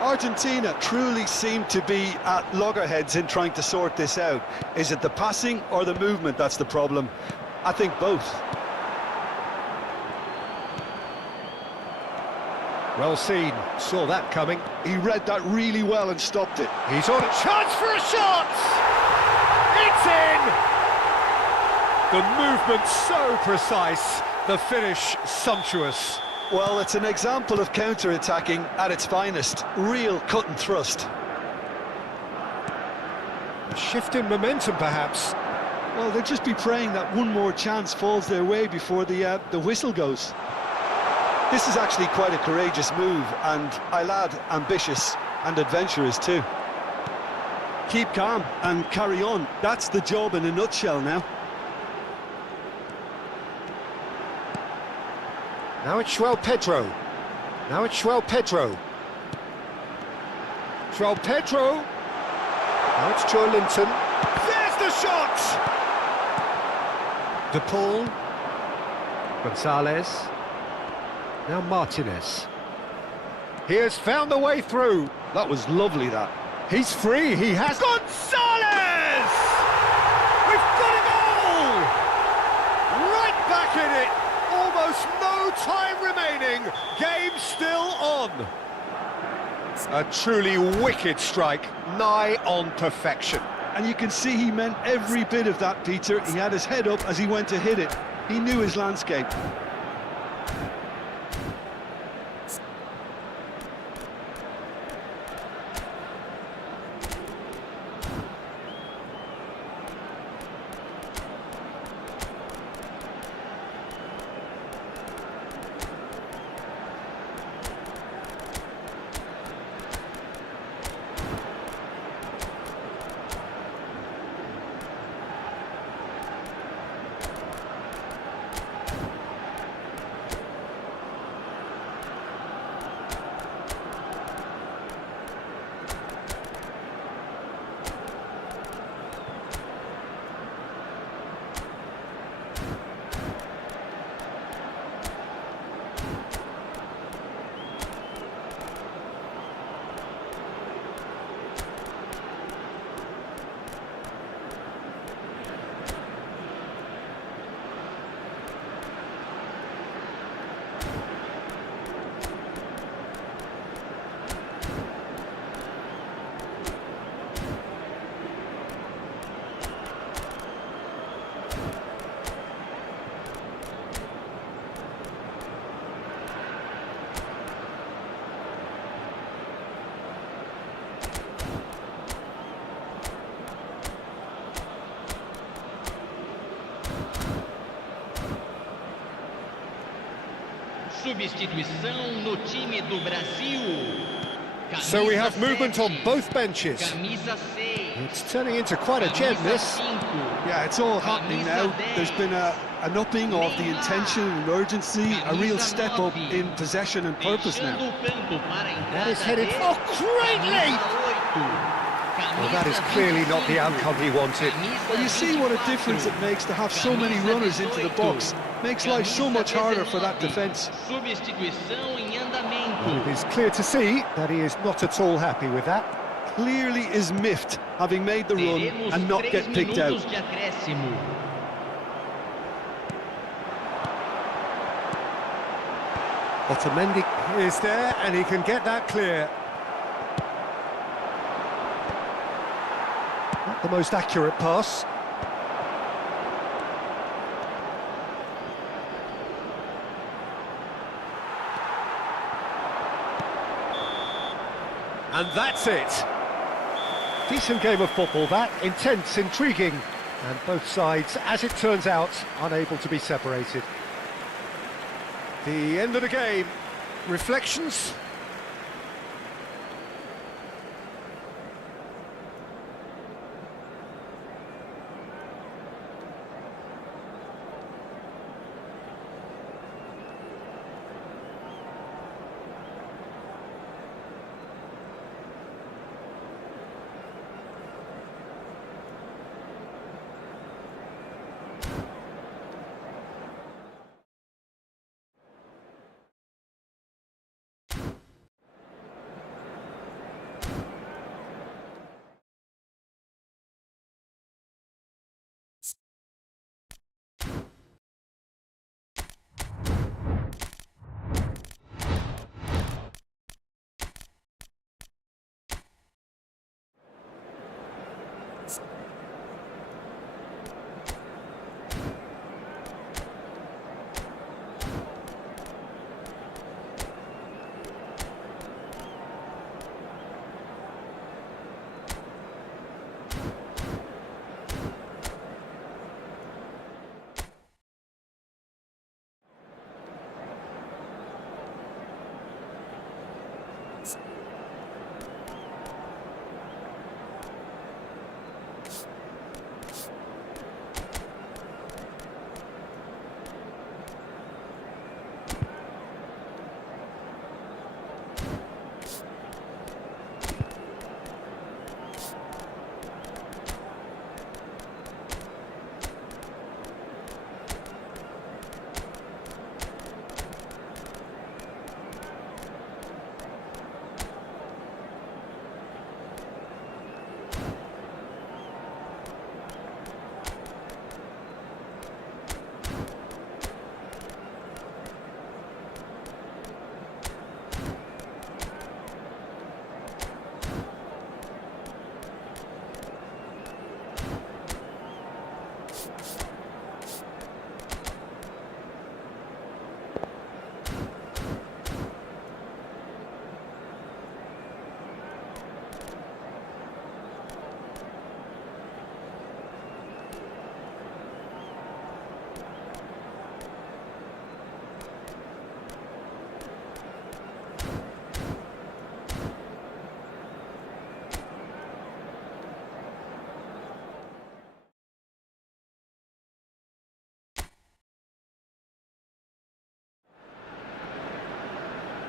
Argentina truly seem to be at loggerheads in trying to sort this out. Is it the passing or the movement that's the problem? I think both. Well seen, saw that coming. He read that really well and stopped it. He's on a chance for a shot! It's in! The movement so precise, the finish sumptuous. Well, it's an example of counter-attacking at its finest. Real cut and thrust. A shift in momentum, perhaps. Well, they'll just be praying that one more chance falls their way before the whistle goes. This is actually quite a courageous move, and I'll add ambitious and adventurous too. Keep calm and carry on. That's the job in a nutshell now. Now it's Pedro. Now it's Pedro. Pedro. Now it's Linton. There's the shot! De Paul. Gonzalez. Now Martinez. He has found the way through. That was lovely, that. He's free, he has... Gonzalez! We've got a goal! Right back in it! Almost no time remaining. Game still on. A truly wicked strike, nigh on perfection. And you can see he meant every bit of that, Peter. He had his head up as he went to hit it. He knew his landscape. Substituição no time do Brasil. So we have movement on both benches. Camisa 6. It's turning into quite a gem, this. Yeah, it's all happening now. There's been an upping of the intention and urgency, a real step up in possession and purpose now. That is headed... Oh, greatly! Well, that is clearly not the outcome he wanted. Well, you see what a difference it makes to have so many runners into the box. Makes life so much harder for that defence. Substituição em andamento. Well, it is clear to see that he is not at all happy with that. Clearly is miffed, having made the run and not get picked out. Otamendi is there, and he can get that clear. Not the most accurate pass. And that's it. Decent game of football, that. Intense, intriguing. And both sides, as it turns out, unable to be separated. The end of the game. Reflections?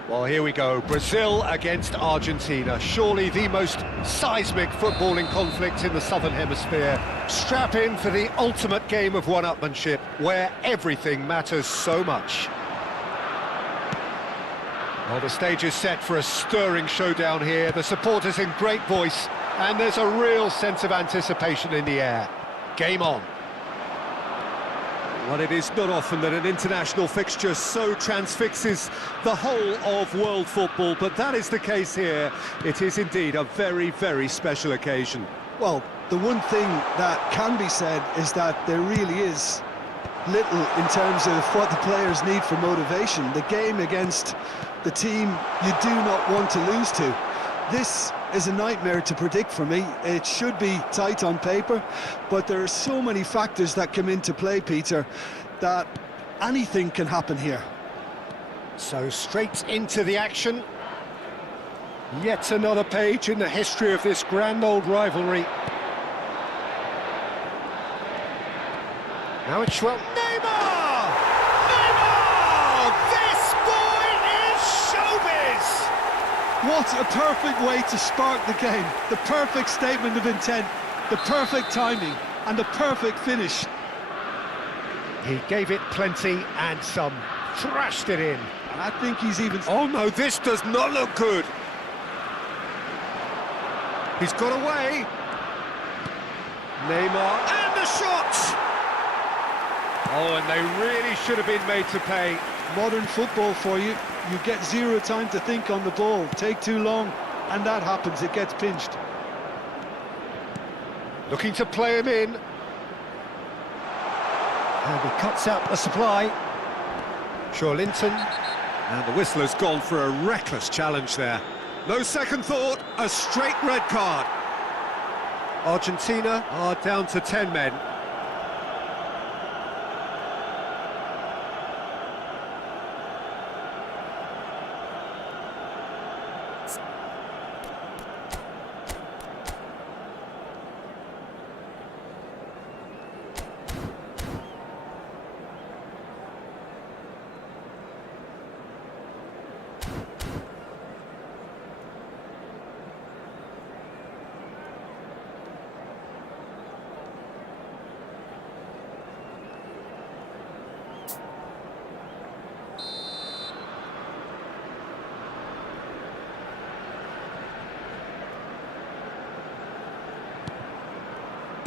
Well, here we go. Brazil against Argentina. Surely the most seismic footballing conflict in the Southern Hemisphere. Strap in for the ultimate game of one-upmanship, where everything matters so much. Well, the stage is set for a stirring showdown here. The supporters in great voice, and there's a real sense of anticipation in the air. Game on. Well, it is not often that an international fixture so transfixes the whole of world football, but that is the case here. It is indeed a very, very special occasion. Well, the one thing that can be said is that there really is little in terms of what the players need for motivation. The game against the team you do not want to lose to. This is a nightmare to predict for me. It should be tight on paper, but there are so many factors that come into play, Peter, that anything can happen here. So straight into the action. Yet another page in the history of this grand old rivalry. Now it's Neymar! Neymar! This boy is showbiz! What a perfect way to spark the game. The perfect statement of intent, the perfect timing, and the perfect finish. He gave it plenty and some. Thrashed it in. And I think he's even... Oh no, this does not look good. He's got away. Neymar, and the shot! Oh, and they really should have been made to pay. Modern football for you. You get zero time to think on the ball. Take too long, and that happens. It gets pinched. Looking to play him in. And he cuts out the supply. Linton. And the whistle has gone for a reckless challenge there. No second thought, a straight red card. Argentina are down to 10 men.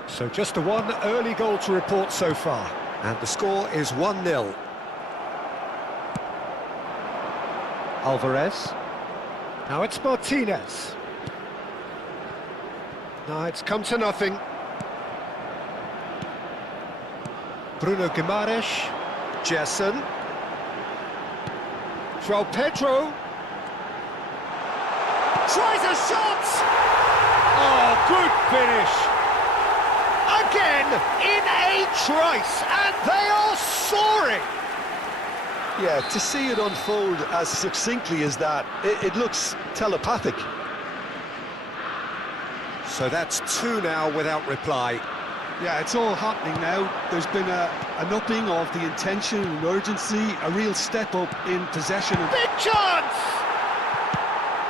So just the one early goal to report so far. And the score is 1-0. Alvarez. Now it's Martinez. Now it's come to nothing. Bruno Guimaraes. Jessen. João Pedro. Tries a shot! Oh, good finish! Again, in a trice, and they are soaring! Yeah, to see it unfold as succinctly as that, it looks telepathic. So that's 2 now without reply. Yeah, it's all happening now. There's been an upping of the intention and urgency, a real step up in possession. Big chance!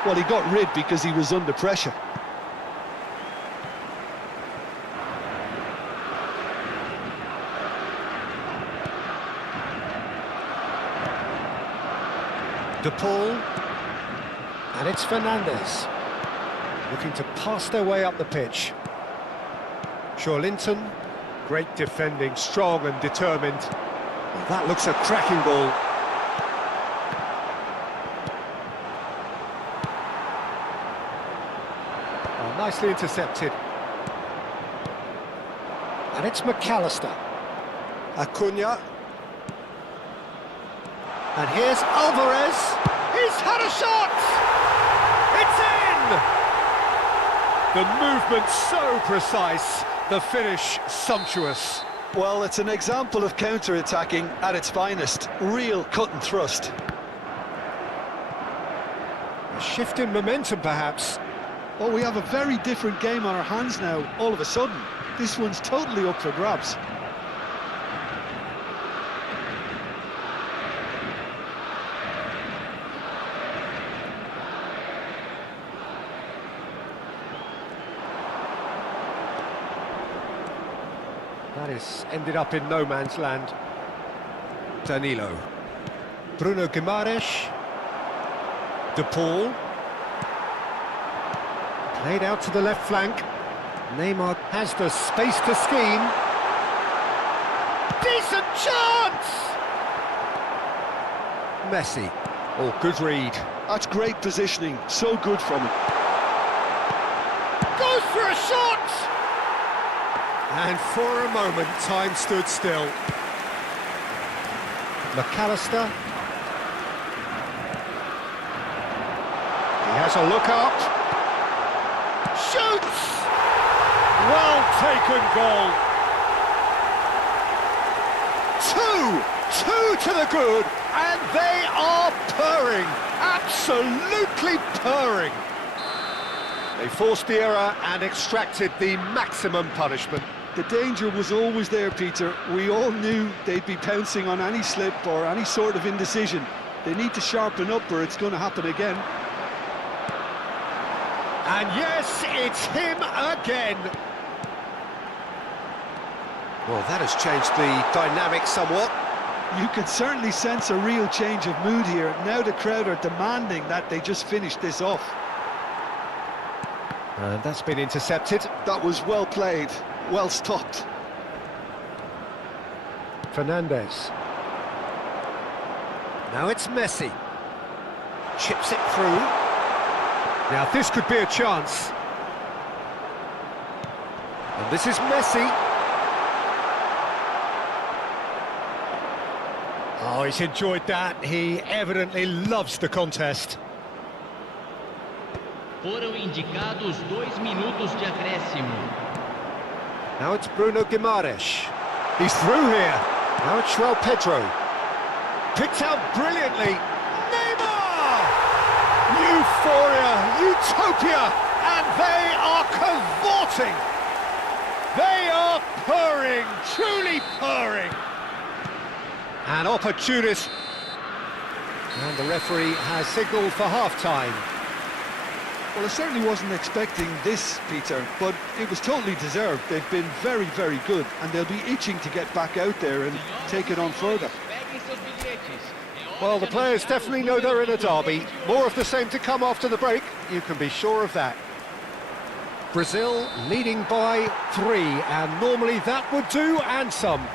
Well, he got rid because he was under pressure. De Paul, and it's Fernandes, looking to pass their way up the pitch. Linton, great defending, strong and determined. Well, that looks a cracking ball. Oh, nicely intercepted. And it's McAllister. Acuna. And here's Alvarez. He's had a shot! It's in! The movement so precise, the finish sumptuous. Well, it's an example of counter-attacking at its finest. Real cut and thrust. A shift in momentum, perhaps. Well, we have a very different game on our hands now, all of a sudden. This one's totally up for grabs. That is ended up in no man's land. Danilo. Bruno Guimaraes. De Paul. Played out to the left flank. Neymar has the space to scheme. Decent chance! Messi. Oh, good read. That's great positioning, so good from him. Goes for a shot! And for a moment, time stood still. McAllister. He has a look up. Shoots! Well taken goal. Two to the good, and they are purring, absolutely purring. They forced the error and extracted the maximum punishment. The danger was always there, Peter. We all knew they'd be pouncing on any slip or any sort of indecision. They need to sharpen up or it's going to happen again. And yes, it's him again. Well, that has changed the dynamic somewhat. You can certainly sense a real change of mood here. Now the crowd are demanding that they just finish this off. And that's been intercepted. That was well played, well stopped. Fernandes. Now it's Messi. Chips it through. Now this could be a chance. And this is Messi. Oh, he's enjoyed that. He evidently loves the contest. Foram indicados 2 minutos de acréscimo. Now it's Bruno Guimaraes. He's through here. Now it's João Pedro. Picked out brilliantly. Neymar! Euphoria, utopia, and they are cavorting. They are purring, truly purring. An opportunist. And the referee has signalled for half-time. Well, I certainly wasn't expecting this, Peter, but it was totally deserved. They've been very, very good, and they'll be itching to get back out there and take it on further. Well, the players definitely know they're in a derby. More of the same to come after the break, you can be sure of that. Brazil leading by 3, and normally that would do, and some.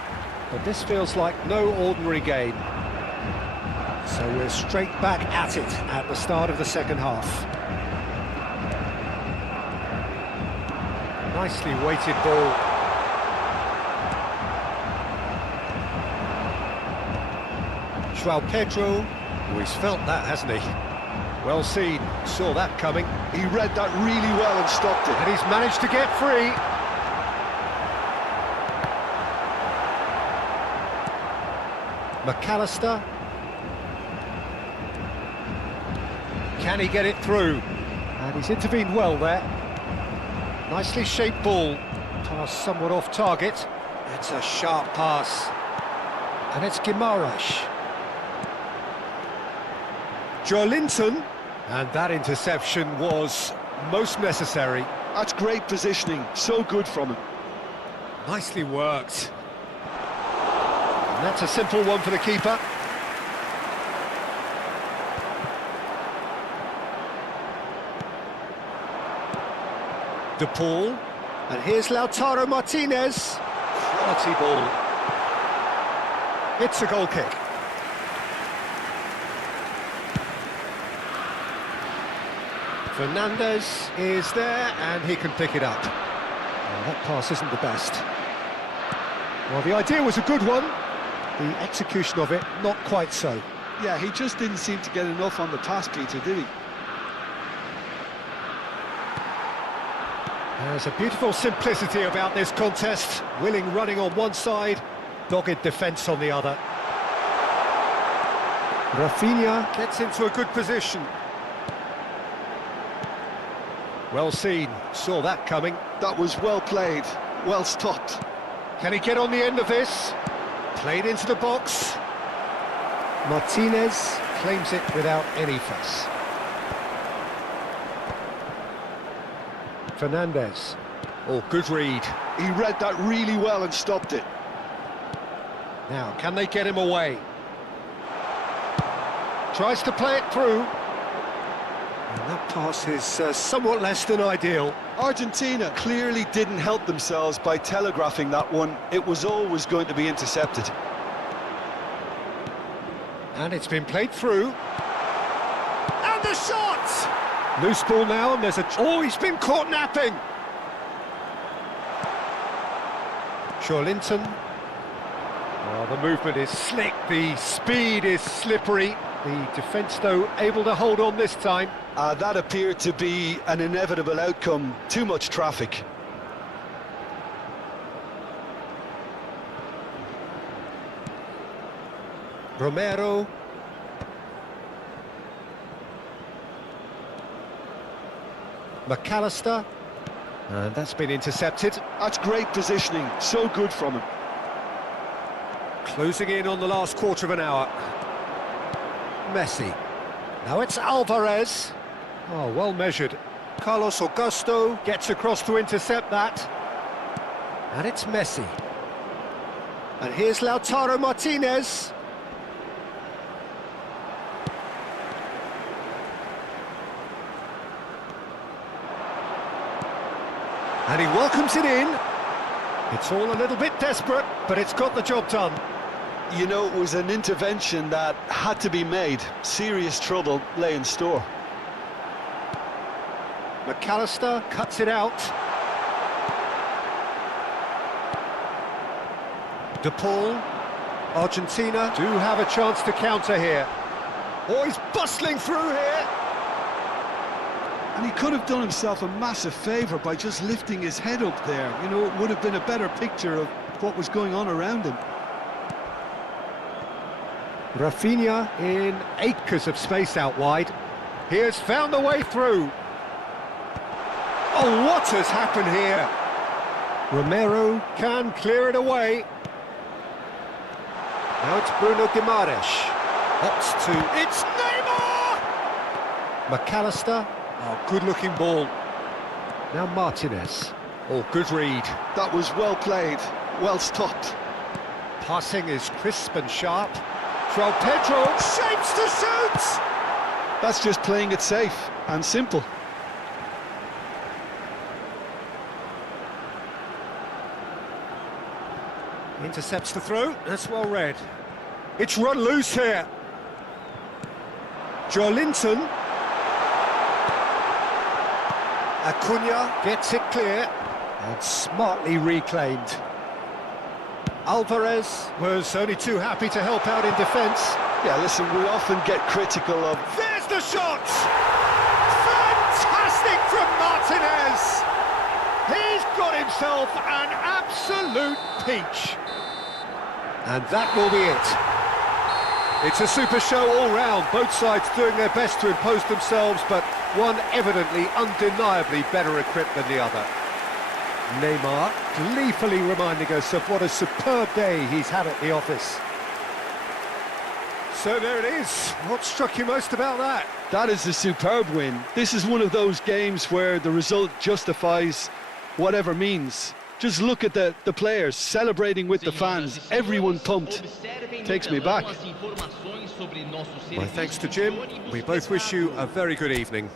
But this feels like no ordinary game. So we're straight back at it at the start of the second half. Nicely weighted ball. João Pedro, oh, he's felt that, hasn't he? Well seen, saw that coming. He read that really well and stopped it. And he's managed to get free. McAllister. Can he get it through? And he's intervened well there. Nicely shaped ball. Pass somewhat off target. It's a sharp pass. And it's Guimaraes. Joelinton. And that interception was most necessary. That's great positioning, so good from him. Nicely worked. And that's a simple one for the keeper. De Paul. And here's Lautaro Martinez. Quality ball. It's a goal kick. Fernandes is there, and he can pick it up. Well, that pass isn't the best. Well, the idea was a good one. The execution of it, not quite so. Yeah, he just didn't seem to get enough on the pass, Peter, did he? There's a beautiful simplicity about this contest. Willing running on one side, dogged defence on the other. Rafinha gets into a good position. Well seen, saw that coming. That was well played, well stopped. Can he get on the end of this? Played into the box. Martinez claims it without any fuss. Fernandes. Oh, good read. He read that really well and stopped it. Now, can they get him away? Tries to play it through. And that pass is somewhat less than ideal. Argentina clearly didn't help themselves by telegraphing that one. It was always going to be intercepted. And it's been played through. And the shot! Loose ball now, and there's a... Oh, he's been caught napping! Linton. Oh, the movement is slick, the speed is slippery. The defence, though, able to hold on this time. That appeared to be an inevitable outcome. Too much traffic. Romero. McAllister. And that's been intercepted. That's great positioning. So good from him. Closing in on the last quarter of an hour. Messi. Now it's Alvarez. Oh, well measured. Carlos Augusto gets across to intercept that. And it's Messi. And here's Lautaro Martinez. And he welcomes it in. It's all a little bit desperate, but it's got the job done. You know, it was an intervention that had to be made. Serious trouble lay in store. McAllister cuts it out. De Paul. Argentina do have a chance to counter here. Oh, he's bustling through here. And he could have done himself a massive favour by just lifting his head up there. You know, it would have been a better picture of what was going on around him. Rafinha in acres of space out wide. He has found the way through. Oh, what has happened here? Romero can clear it away. Now it's Bruno Guimaraes. Opts to... It's Neymar! McAllister. Oh, good-looking ball. Now Martinez. Oh, good read. That was well played, well stopped. Passing is crisp and sharp. João Pedro shapes to shoot! That's just playing it safe and simple. Intercepts the throw. That's well read. It's run loose here. Linton. Acuna gets it clear and smartly reclaimed. Alvarez was only too happy to help out in defence. Yeah, listen, we often get critical of... There's the shot! Fantastic from Martinez! He's got himself an absolute peach. And that will be it. It's a super show all round, both sides doing their best to impose themselves, but one evidently, undeniably better equipped than the other. Neymar gleefully reminding us of what a superb day he's had at the office. So there it is. What struck you most about that? That is a superb win. This is one of those games where the result justifies whatever means. Just look at the players celebrating with the fans, everyone pumped. Takes me back. My thanks to Jim. We both wish you a very good evening.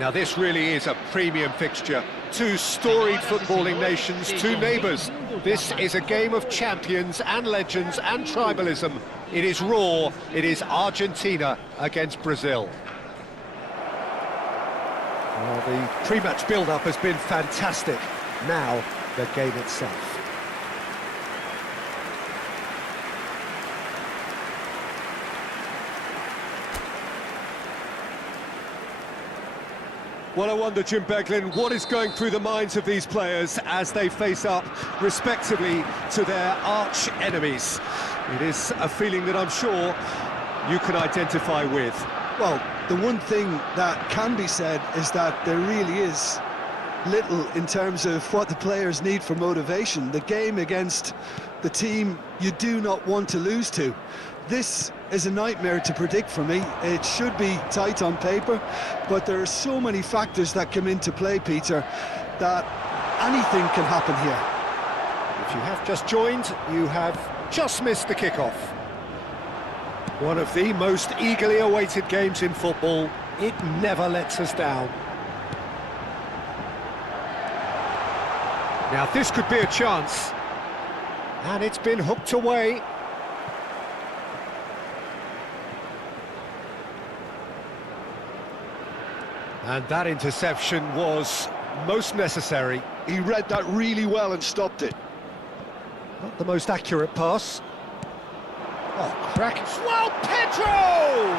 Now this really is a premium fixture. Two storied footballing nations, two neighbours. This is a game of champions and legends and tribalism. It is raw, it is Argentina against Brazil. Well, the pre-match build-up has been fantastic. Now, the game itself. Well, I wonder, Jim Beglin, what is going through the minds of these players as they face up, respectively, to their arch enemies? It is a feeling that I'm sure you can identify with. Well, the one thing that can be said is that there really is little in terms of what the players need for motivation. The game against the team you do not want to lose to. This is a nightmare to predict for me. It should be tight on paper, but there are so many factors that come into play, Peter, that anything can happen here. If you have just joined, you have just missed the kickoff. One of the most eagerly awaited games in football. It never lets us down. Now this could be a chance. And it's been hooked away. And that interception was most necessary. He read that really well and stopped it. Not the most accurate pass. Oh, crack. Well, Pedro!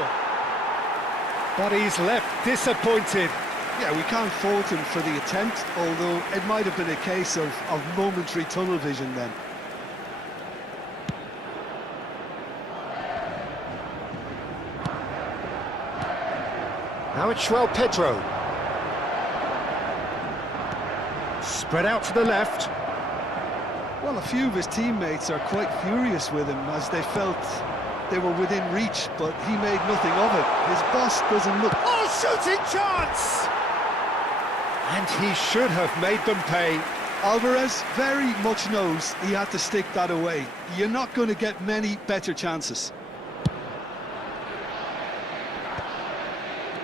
But he's left disappointed. Yeah, we can't fault him for the attempt, although it might have been a case of momentary tunnel vision then. Now it's Pedro. Spread out to the left. Well, a few of his teammates are quite furious with him as they felt they were within reach, but he made nothing of it. His boss doesn't look... Oh, shooting chance! And he should have made them pay. Alvarez very much knows he had to stick that away. You're not going to get many better chances.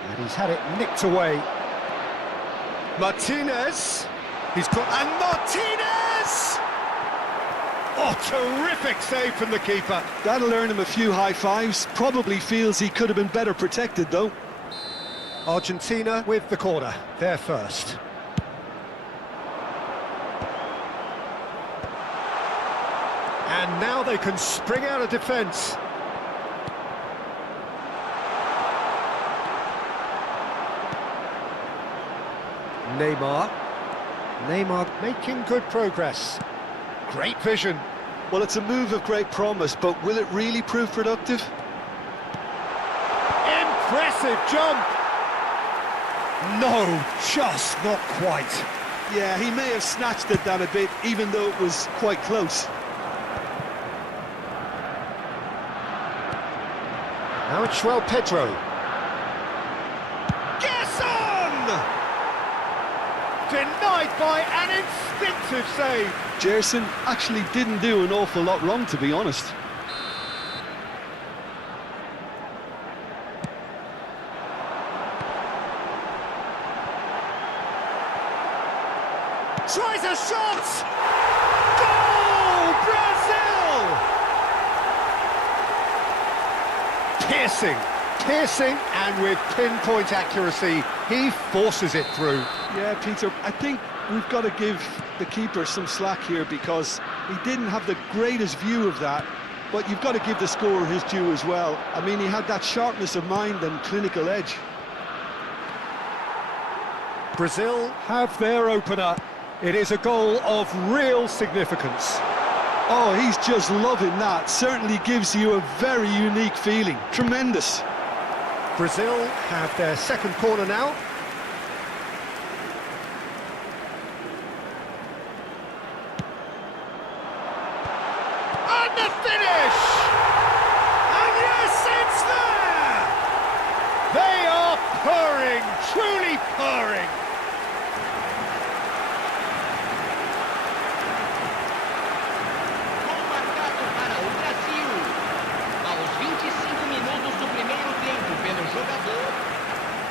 And he's had it nicked away. Martinez. He's got... And Martinez! Oh, terrific save from the keeper. That'll earn him a few high fives. Probably feels he could have been better protected, though. Argentina with the corner. They're first. And now they can spring out of defence. Neymar making good progress. Great vision. Well, it's a move of great promise, but will it really prove productive? Impressive jump! No, just not quite. Yeah, he may have snatched it down a bit, even though it was quite close. Now it's Pedro. Gerson! Denied by an instinctive save. Gerson actually didn't do an awful lot wrong, to be honest. Tries a shot! Goal! Brazil! Piercing, and with pinpoint accuracy, he forces it through. Yeah, Peter, I think we've got to give the keeper some slack here because he didn't have the greatest view of that, but you've got to give the scorer his due as well. I mean, he had that sharpness of mind and clinical edge. Brazil have their opener. It is a goal of real significance. Oh, he's just loving that. Certainly gives you a very unique feeling. Tremendous. Brazil have their second corner now. And the finish! And yes, it's there! They are purring, truly purring. Gol marcado para o Brasil. Aos 25 minutos do primeiro tempo pelo jogador,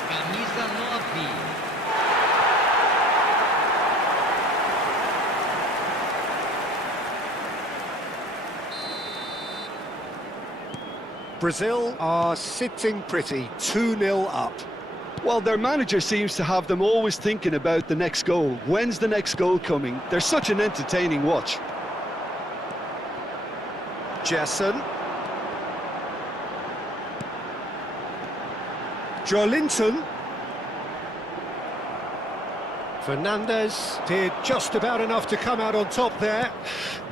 camisa 9. Brazil are sitting pretty, 2-0 up. Well, their manager seems to have them always thinking about the next goal. When's the next goal coming? They're such an entertaining watch. Gerson. Joelinton. Fernandez did just about enough to come out on top there.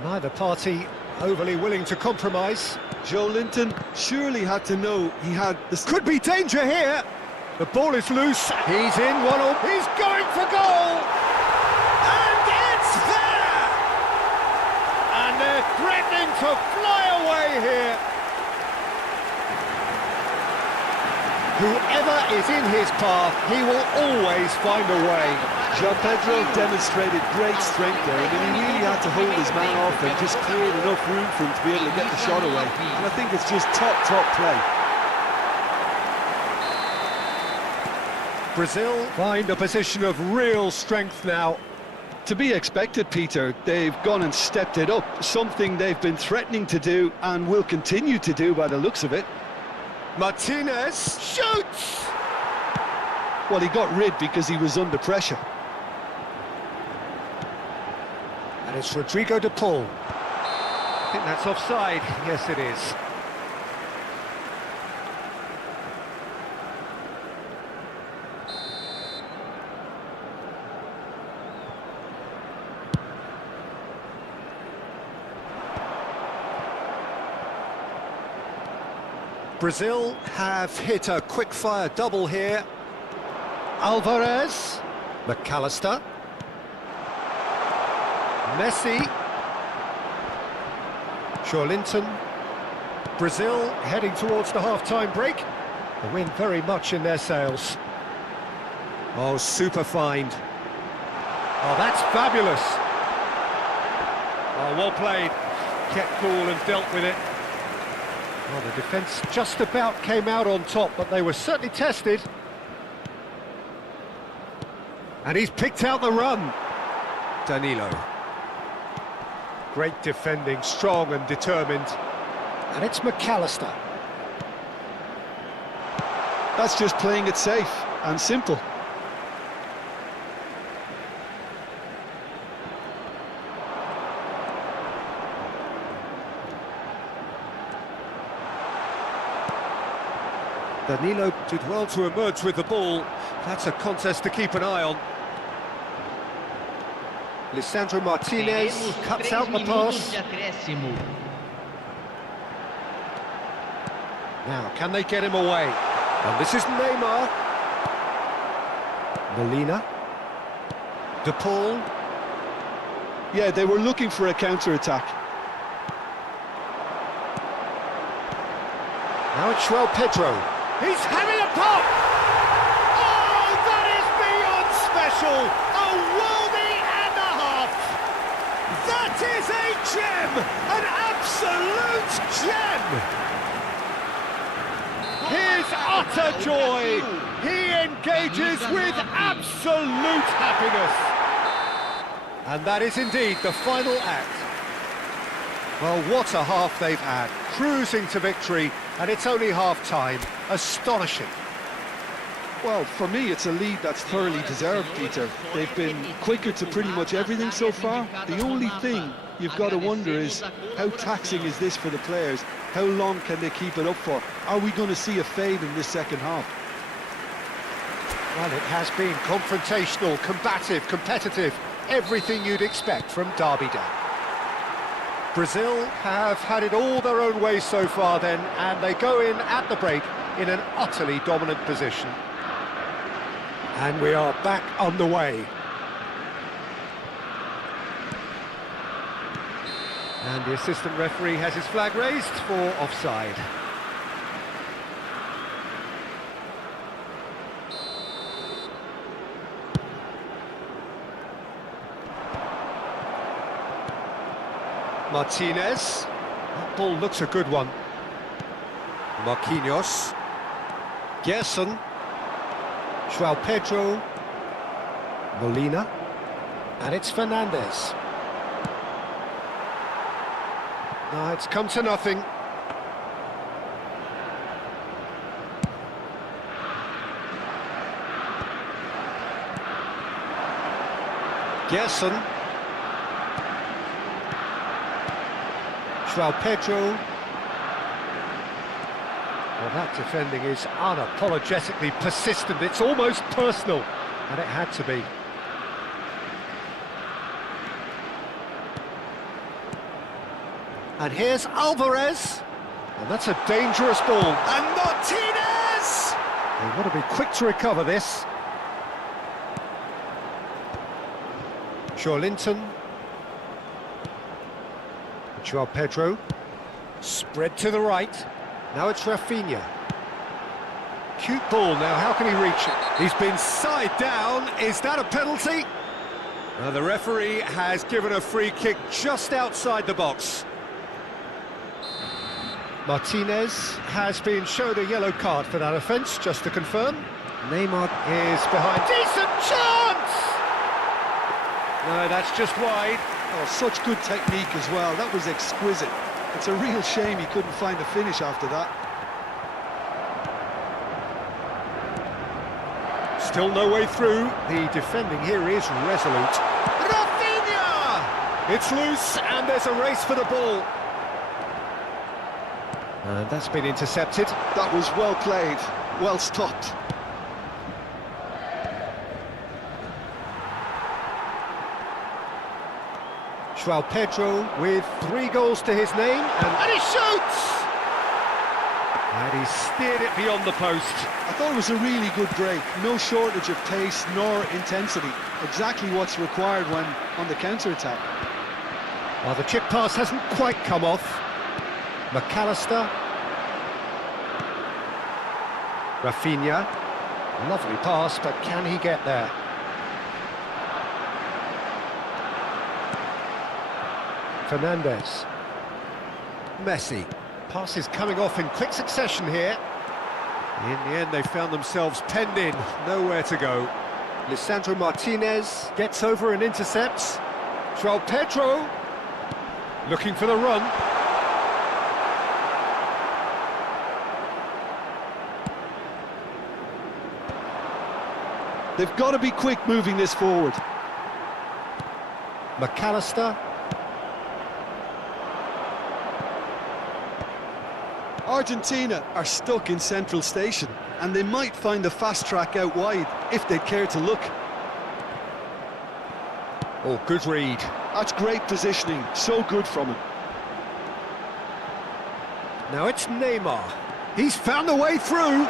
Neither party overly willing to compromise. Joe Linton surely had to know he had the... Could be danger here. The ball is loose. He's in one on. He's going for goal. And it's there. And they're threatening to fly away here. Whoever is in his path, he will always find a way. João Pedro demonstrated great strength there. I mean, he really had to hold his man off and just cleared enough room for him to be able to get the shot away. And I think it's just top play. Brazil find a position of real strength now. To be expected, Peter. They've gone and stepped it up, something they've been threatening to do and will continue to do by the looks of it. Martinez shoots! Well, he got rid because he was under pressure. And it's Rodrigo de Paul. I think that's offside. Yes, it is. Brazil have hit a quick-fire double here. Alvarez, McAllister, Messi, Linton. Brazil heading towards the half-time break. The wind very much in their sails. Oh, super find. Oh, that's fabulous. Oh, well played. Kept cool and dealt with it. Well, the defence just about came out on top, but they were certainly tested. And he's picked out the run. Danilo. Great defending, strong and determined. And it's McAllister. That's just playing it safe and simple. Danilo did well to emerge with the ball. That's a contest to keep an eye on. Lisandro Martinez cuts out the pass. Now, can they get him away? And this is Neymar. Molina. De Paul. Yeah, they were looking for a counter-attack. Now it's João Pedro. He's having a pop! Oh, that is beyond special! A worldie and a half! That is a gem! An absolute gem! His utter joy! He engages with absolute happiness! And that is indeed the final act. Well, what a half they've had, cruising to victory, and it's only half-time. Astonishing. Well, for me, it's a lead that's thoroughly deserved, Peter. They've been quicker to pretty much everything so far. The only thing you've got to wonder is, how taxing is this for the players? How long can they keep it up for? Are we going to see a fade in this second half? Well, it has been confrontational, combative, competitive, everything you'd expect from Derby Day. Brazil have had it all their own way so far then, and they go in at the break in an utterly dominant position. And we are back underway. And the assistant referee has his flag raised for offside. Martinez. That ball looks a good one. Marquinhos. Gerson. João Pedro. Molina. And it's Fernandez. No, it's come to nothing. Gerson. João Pedro. Well, that defending is unapologetically persistent. It's almost personal, and it had to be. And here's Alvarez. And that's a dangerous ball. And Martinez! They want to be quick to recover this. Linton. Joao Pedro. Spread to the right. Now it's Rafinha. Cute ball now, how can he reach it? He's been side down, is that a penalty? The referee has given a free kick just outside the box. Martinez has been shown a yellow card for that offence, just to confirm. Neymar is behind. Decent chance! No, that's just wide. Oh, such good technique as well, that was exquisite. It's a real shame he couldn't find a finish after that. Still no way through. The defending here is resolute. Rafinha! It's loose and there's a race for the ball. And that's been intercepted. That was well played, well stopped. Joao Pedro with 3 goals to his name, and he shoots! And he steered it beyond the post. I thought it was a really good break. No shortage of pace nor intensity. Exactly what's required when on the counter-attack. Well, the chip pass hasn't quite come off. McAllister. Rafinha. Lovely pass, but can he get there? Fernandes. Messi. Passes coming off in quick succession here. In the end, they found themselves penned in, nowhere to go. Lisandro Martinez gets over and intercepts. Joao Pedro looking for the run. They've got to be quick moving this forward. McAllister. Argentina are stuck in central station, and they might find a fast track out wide if they'd care to look. Oh, good read. That's great positioning, so good from him. Now it's Neymar. He's found a way through.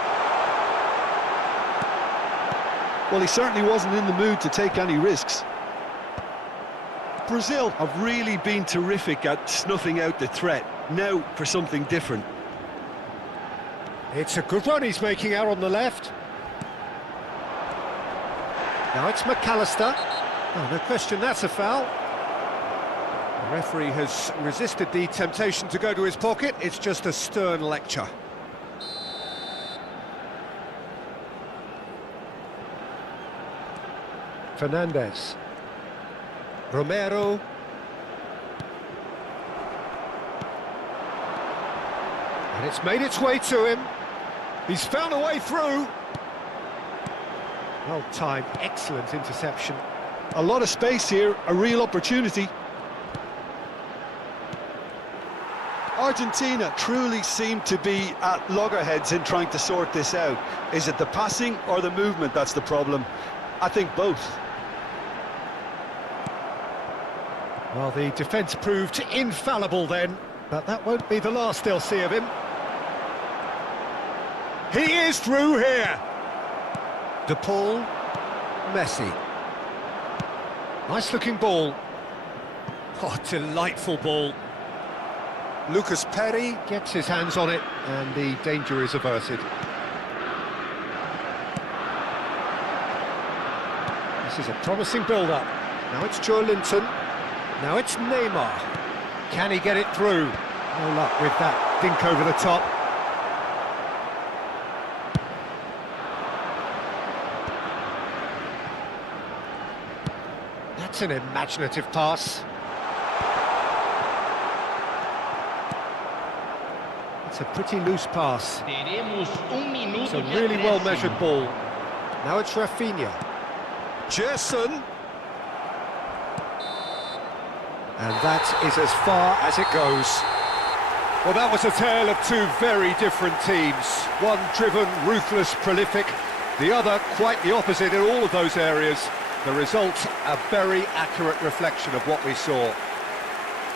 Well, he certainly wasn't in the mood to take any risks. Brazil have really been terrific at snuffing out the threat. Now for something different. It's a good run he's making out on the left. Now it's McAllister. Oh, no question, that's a foul. The referee has resisted the temptation to go to his pocket. It's just a stern lecture. Fernandes. Romero. And it's made its way to him. He's found a way through. Well timed, excellent interception. A lot of space here, a real opportunity. Argentina truly seem to be at loggerheads in trying to sort this out. Is it the passing or the movement that's the problem? I think both. Well, the defence proved infallible then, but that won't be the last they'll see of him. He is through here. De Paul, Messi. Nice looking ball. Oh, delightful ball. Lucas Perry gets his hands on it and the danger is averted. This is a promising build-up. Now it's Linton. Now it's Neymar. Can he get it through? No luck with that dink over the top. That's an imaginative pass. It's a pretty loose pass. It's a really well-measured ball. Now it's Rafinha. Gerson. And that is as far as it goes. Well, that was a tale of two very different teams. One driven, ruthless, prolific. The other quite the opposite in all of those areas. The result, a very accurate reflection of what we saw.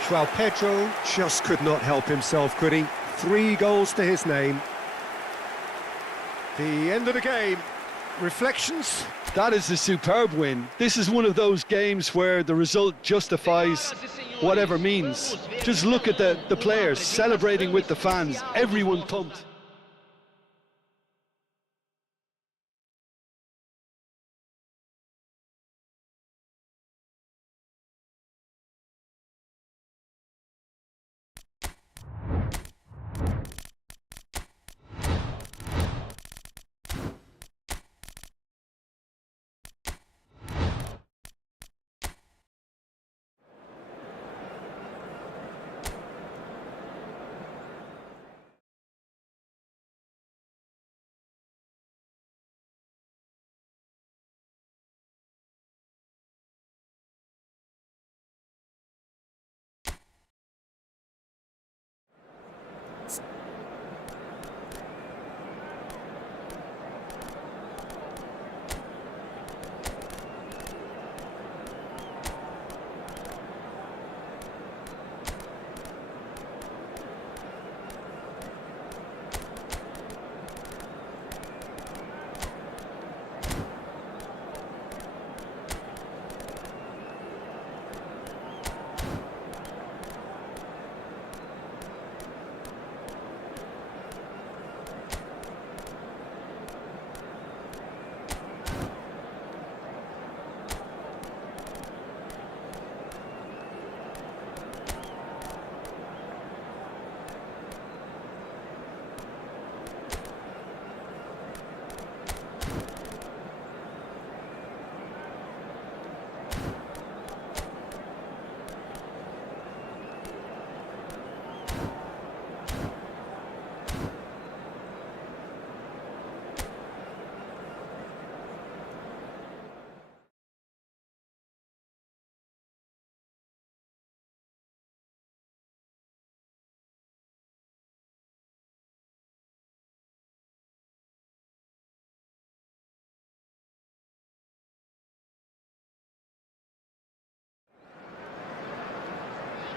João Pedro just could not help himself, could he? 3 goals to his name. The end of the game. Reflections? That is a superb win. This is one of those games where the result justifies whatever means. Just look at the players celebrating with the fans, everyone pumped.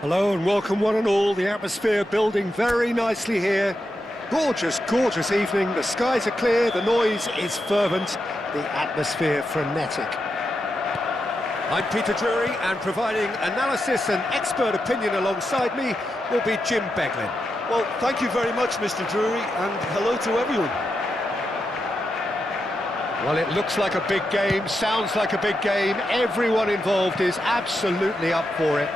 Hello and welcome one and all. The atmosphere building very nicely here. Gorgeous, gorgeous evening. The skies are clear, the noise is fervent, the atmosphere frenetic. I'm Peter Drury, and providing analysis and expert opinion alongside me will be Jim Beglin. Well, thank you very much, Mr. Drury, and hello to everyone. Well, it looks like a big game, sounds like a big game. Everyone involved is absolutely up for it.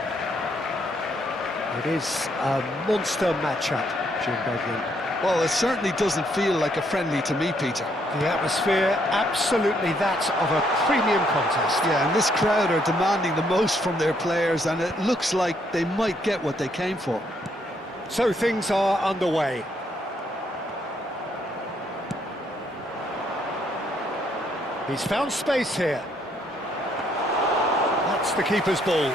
It is a monster matchup, Jim Beglin. Well, it certainly doesn't feel like a friendly to me, Peter. The atmosphere, absolutely that of a premium contest. Yeah, and this crowd are demanding the most from their players, and it looks like they might get what they came for. So things are underway. He's found space here. That's the keeper's ball.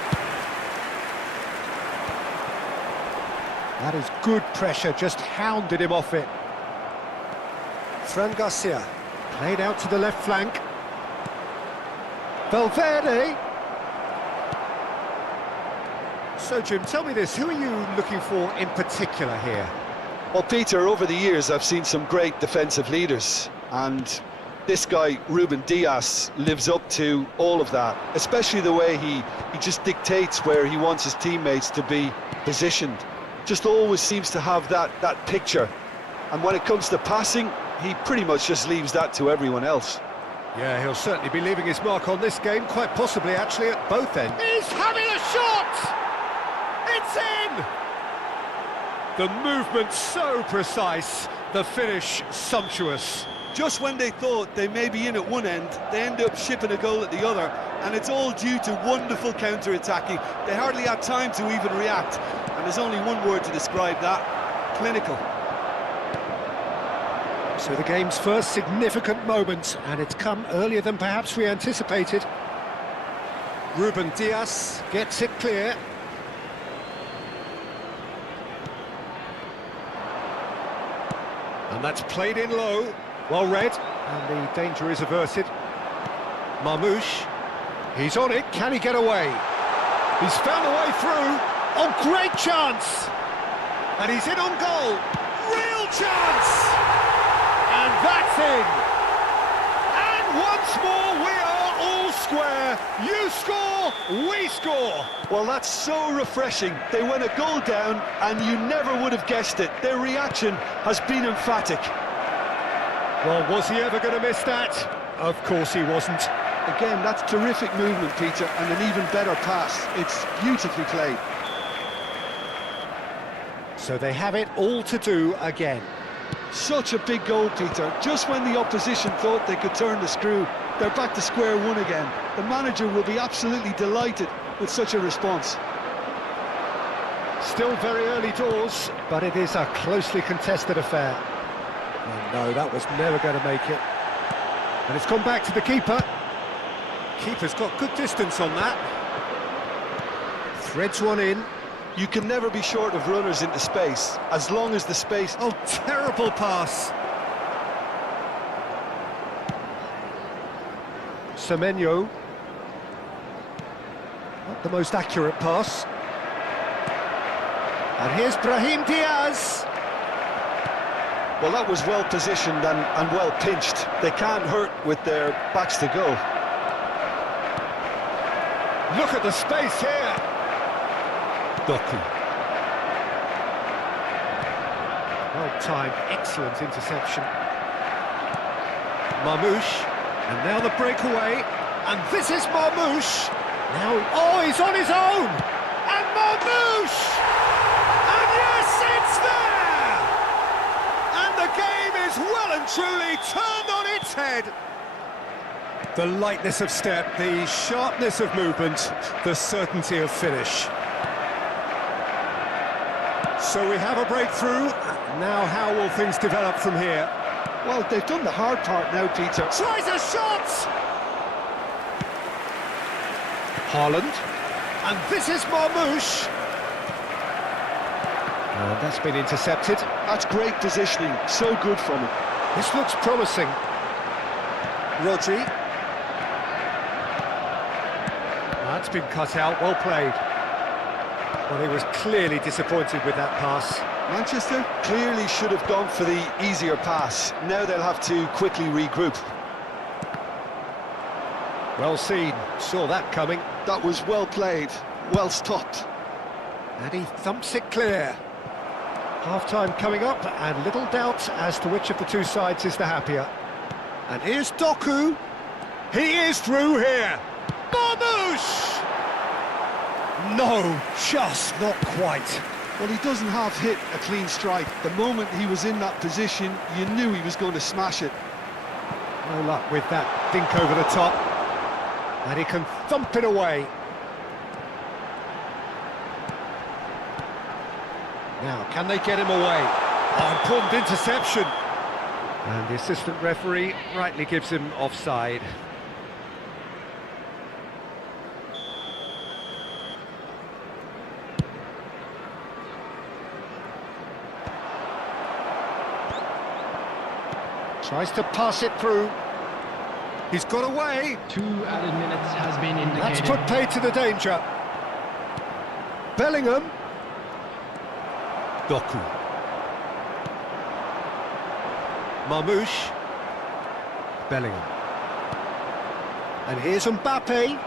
That is good pressure, just hounded him off it. Fran Garcia, played out to the left flank. Valverde. So, Jim, tell me this, who are you looking for in particular here? Well, Peter, over the years I've seen some great defensive leaders, and this guy, Ruben Dias, lives up to all of that, especially the way he just dictates where he wants his teammates to be positioned. Just always seems to have that picture, and when it comes to passing, he pretty much just leaves that to everyone else. Yeah, he'll certainly be leaving his mark on this game, quite possibly actually at both ends. He's having a shot! It's in! The movement so precise, the finish sumptuous. Just when they thought they may be in at one end, they end up shipping a goal at the other, and it's all due to wonderful counter-attacking. They hardly had time to even react, and there's only one word to describe that: clinical. So the game's first significant moment, and it's come earlier than perhaps we anticipated. Ruben Dias gets it clear. And that's played in low. Well read, and the danger is averted. Marmouche, he's on it, can he get away? He's found a way through. Oh, great chance! And he's in on goal. Real chance! And that's in! And once more we are all square. You score, we score. Well, that's so refreshing. They went a goal down and you never would have guessed it. Their reaction has been emphatic. Well, was he ever going to miss that? Of course he wasn't. Again, that's terrific movement, Peter, and an even better pass. It's beautifully played. So they have it all to do again. Such a big goal, Peter. Just when the opposition thought they could turn the screw, they're back to square one again. The manager will be absolutely delighted with such a response. Still very early doors, but it is a closely contested affair. Oh, no, that was never going to make it. And it's gone back to the keeper. Keeper's got good distance on that. Threads one in. You can never be short of runners into space, as long as the space... Oh, terrible pass. Semenyo. Not the most accurate pass. And here's Brahim Diaz. Well, that was well positioned and well pinched. They can't hurt with their backs to go. Look at the space here. Doku. Well timed, excellent interception. Marmouche, and now the breakaway, and this is Marmouche. Now, oh, he's on his own, and Marmouche, and yes, it's there. And the game is well and truly turned on its head. The lightness of step, the sharpness of movement, the certainty of finish. So we have a breakthrough. Now how will things develop from here? Well, they've done the hard part now, Peter. Tries a shot! Haaland. And this is Marmouche. And that's been intercepted. That's great positioning. So good from him. This looks promising. Rodri. That's been cut out, well played. Well, he was clearly disappointed with that pass. Manchester clearly should have gone for the easier pass. Now they'll have to quickly regroup. Well seen, saw that coming. That was well played, well stopped. And he thumps it clear. Half-time coming up, and little doubt as to which of the two sides is the happier. And here's Doku. He is through here. Marmouche! No, just not quite. Well, he doesn't half hit a clean strike. The moment he was in that position, you knew he was going to smash it. No luck with that dink over the top. And he can thump it away. Now, can they get him away? Oh, important interception. And the assistant referee rightly gives him offside. Tries to pass it through. He's got away. 2 added minutes has been indicated. That's put paid to the danger. Bellingham. Doku. Marmouche. Bellingham. And here's Mbappe.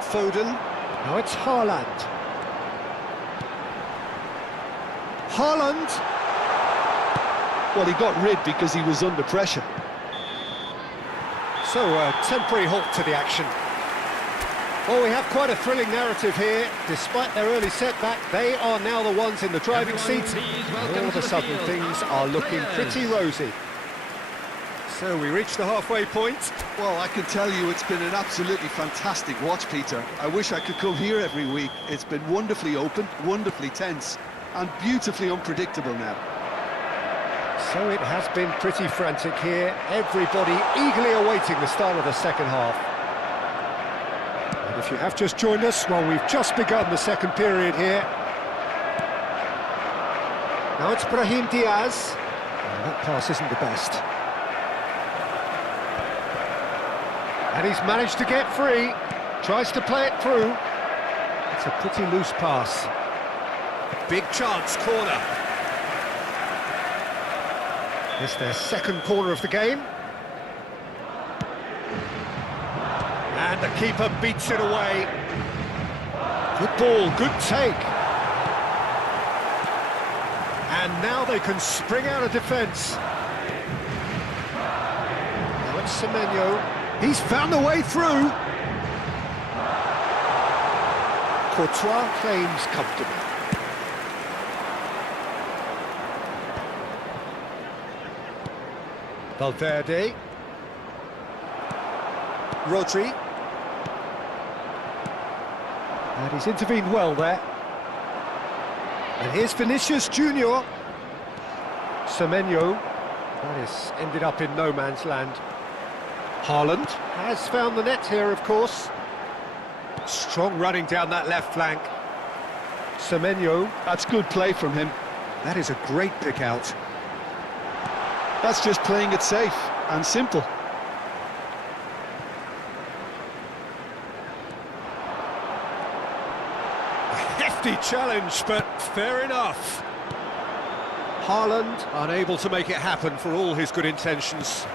Foden. Now it's Haaland. Haaland. Well, he got rid because he was under pressure. So a temporary halt to the action. Well, we have quite a thrilling narrative here. Despite their early setback, they are now the ones in the driving seat. And all of a sudden, things are looking pretty rosy. So we reach the halfway point. Well, I can tell you it's been an absolutely fantastic watch, Peter. I wish I could come here every week. It's been wonderfully open, wonderfully tense, and beautifully unpredictable now. So it has been pretty frantic here. Everybody eagerly awaiting the start of the second half. And if you have just joined us, well, we've just begun the second period here. Now it's Brahim Diaz. And that pass isn't the best. And he's managed to get free. Tries to play it through. It's a pretty loose pass. Big chance, corner. It's their second corner of the game. And the keeper beats it away. Good ball, good take. And now they can spring out of defence. Now it's Semenyo. He's found the way through. Courtois claims comfortably. Valverde. Rodri. And he's intervened well there. And here's Vinicius Junior. Semenyo. That has ended up in no man's land. Haaland has found the net here, of course. Strong running down that left flank. Semenyo. That's good play from him. That is a great pick out. That's just playing it safe and simple. A hefty challenge, but fair enough. Haaland unable to make it happen for all his good intentions.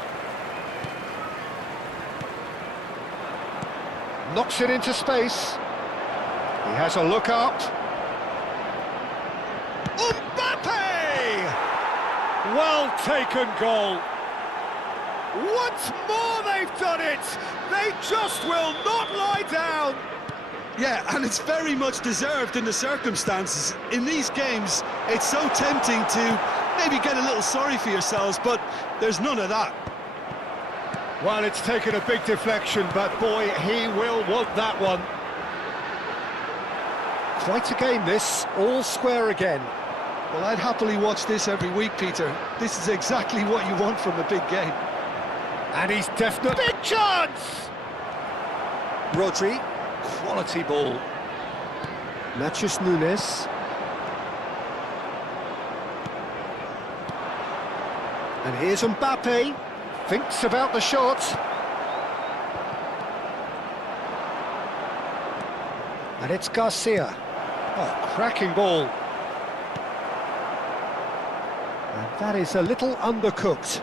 Knocks it into space. He has a look up. Mbappe! Well taken goal. Once more they've done it. They just will not lie down. Yeah, and it's very much deserved in the circumstances. In these games, it's so tempting to maybe get a little sorry for yourselves, but there's none of that. Well, it's taken a big deflection, but boy, he will want that one. Quite a game this, all square again. Well, I'd happily watch this every week, Peter. This is exactly what you want from a big game. And he's definitely... Big chance! Rodri, quality ball. Matheus Nunes. And here's Mbappe. Thinks about the shot. And it's Garcia. Oh, cracking ball. And that is a little undercooked.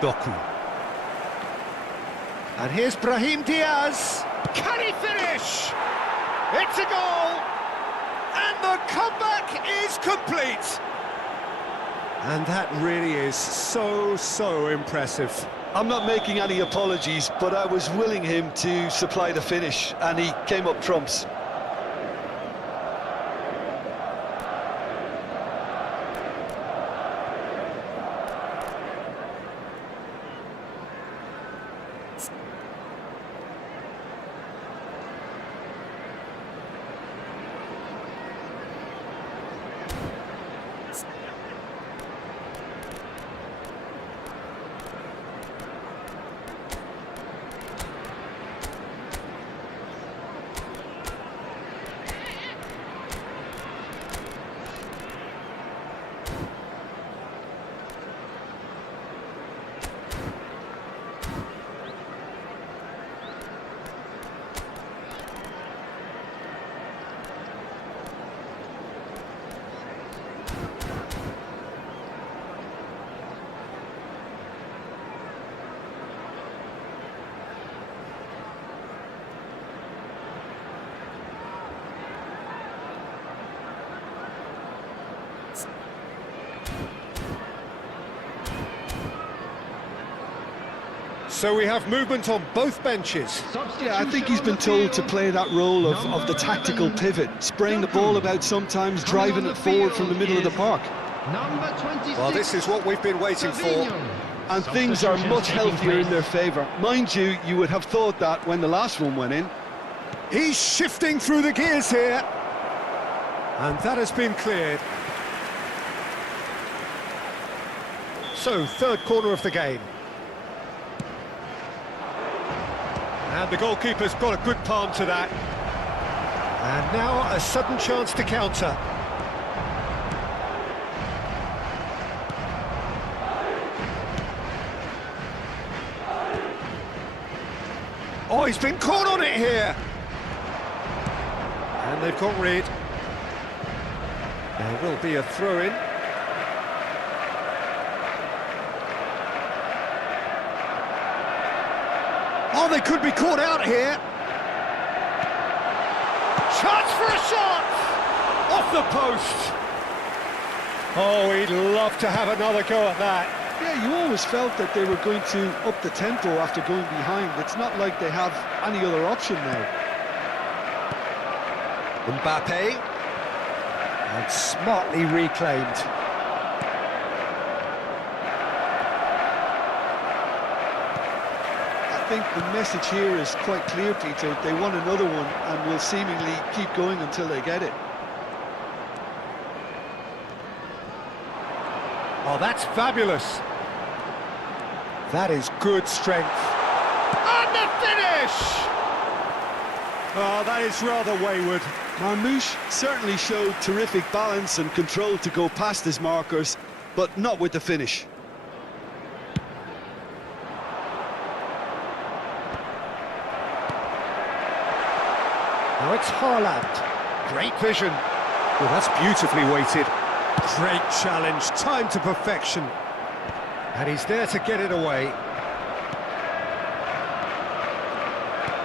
Doku. And here's Brahim Diaz. Can he finish? It's a goal! And the comeback is complete! And that really is so impressive. I'm not making any apologies, but I was willing him to supply the finish, and he came up trumps. So we have movement on both benches. Yeah, I think he's been told to play that role of the tactical pivot, spraying the ball about sometimes, driving it forward from the middle of the park. Well, this is what we've been waiting for. And things are much healthier in their favour. Mind you, you would have thought that when the last one went in. He's shifting through the gears here. And that has been cleared. So, third corner of the game. And the goalkeeper's got a good palm to that. And now a sudden chance to counter. Oh, Oh, he's been caught on it here. And they've got rid. There will be a throw-in. Oh, they could be caught out here. Chance for a shot! Off the post. Oh, he'd love to have another go at that. Yeah, you always felt that they were going to up the tempo after going behind. It's not like they have any other option now. Mbappe. And smartly reclaimed. I think the message here is quite clear, Peter. They want another one and will seemingly keep going until they get it. Oh, that's fabulous. That is good strength. And the finish! Oh, that is rather wayward. Marmouche certainly showed terrific balance and control to go past his markers, but not with the finish. Now it's Haaland. Great vision. Well, that's beautifully weighted. Great challenge, time to perfection. And he's there to get it away.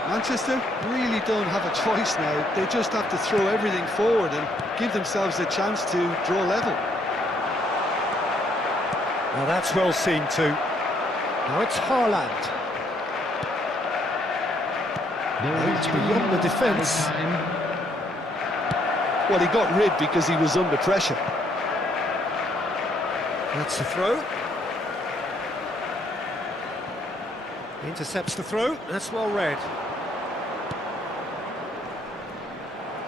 Manchester really don't have a choice now. They just have to throw everything forward and give themselves a chance to draw level. Now that's well seen too. Now it's Haaland. It's beyond the defence. Well, he got rid because he was under pressure. That's the throw. Intercepts the throw. That's well read.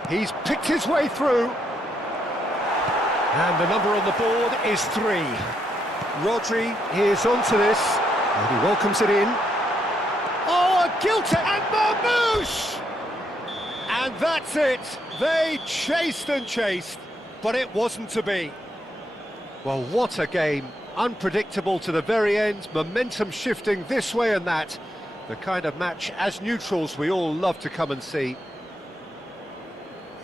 He's picked his way through. And the number on the board is 3. Rodri is onto this. And he welcomes it in. Oh, a Gilter and Marmouche! And that's it. They chased and chased, but it wasn't to be. Well, what a game. Unpredictable to the very end, momentum shifting this way and that. The kind of match, as neutrals, we all love to come and see.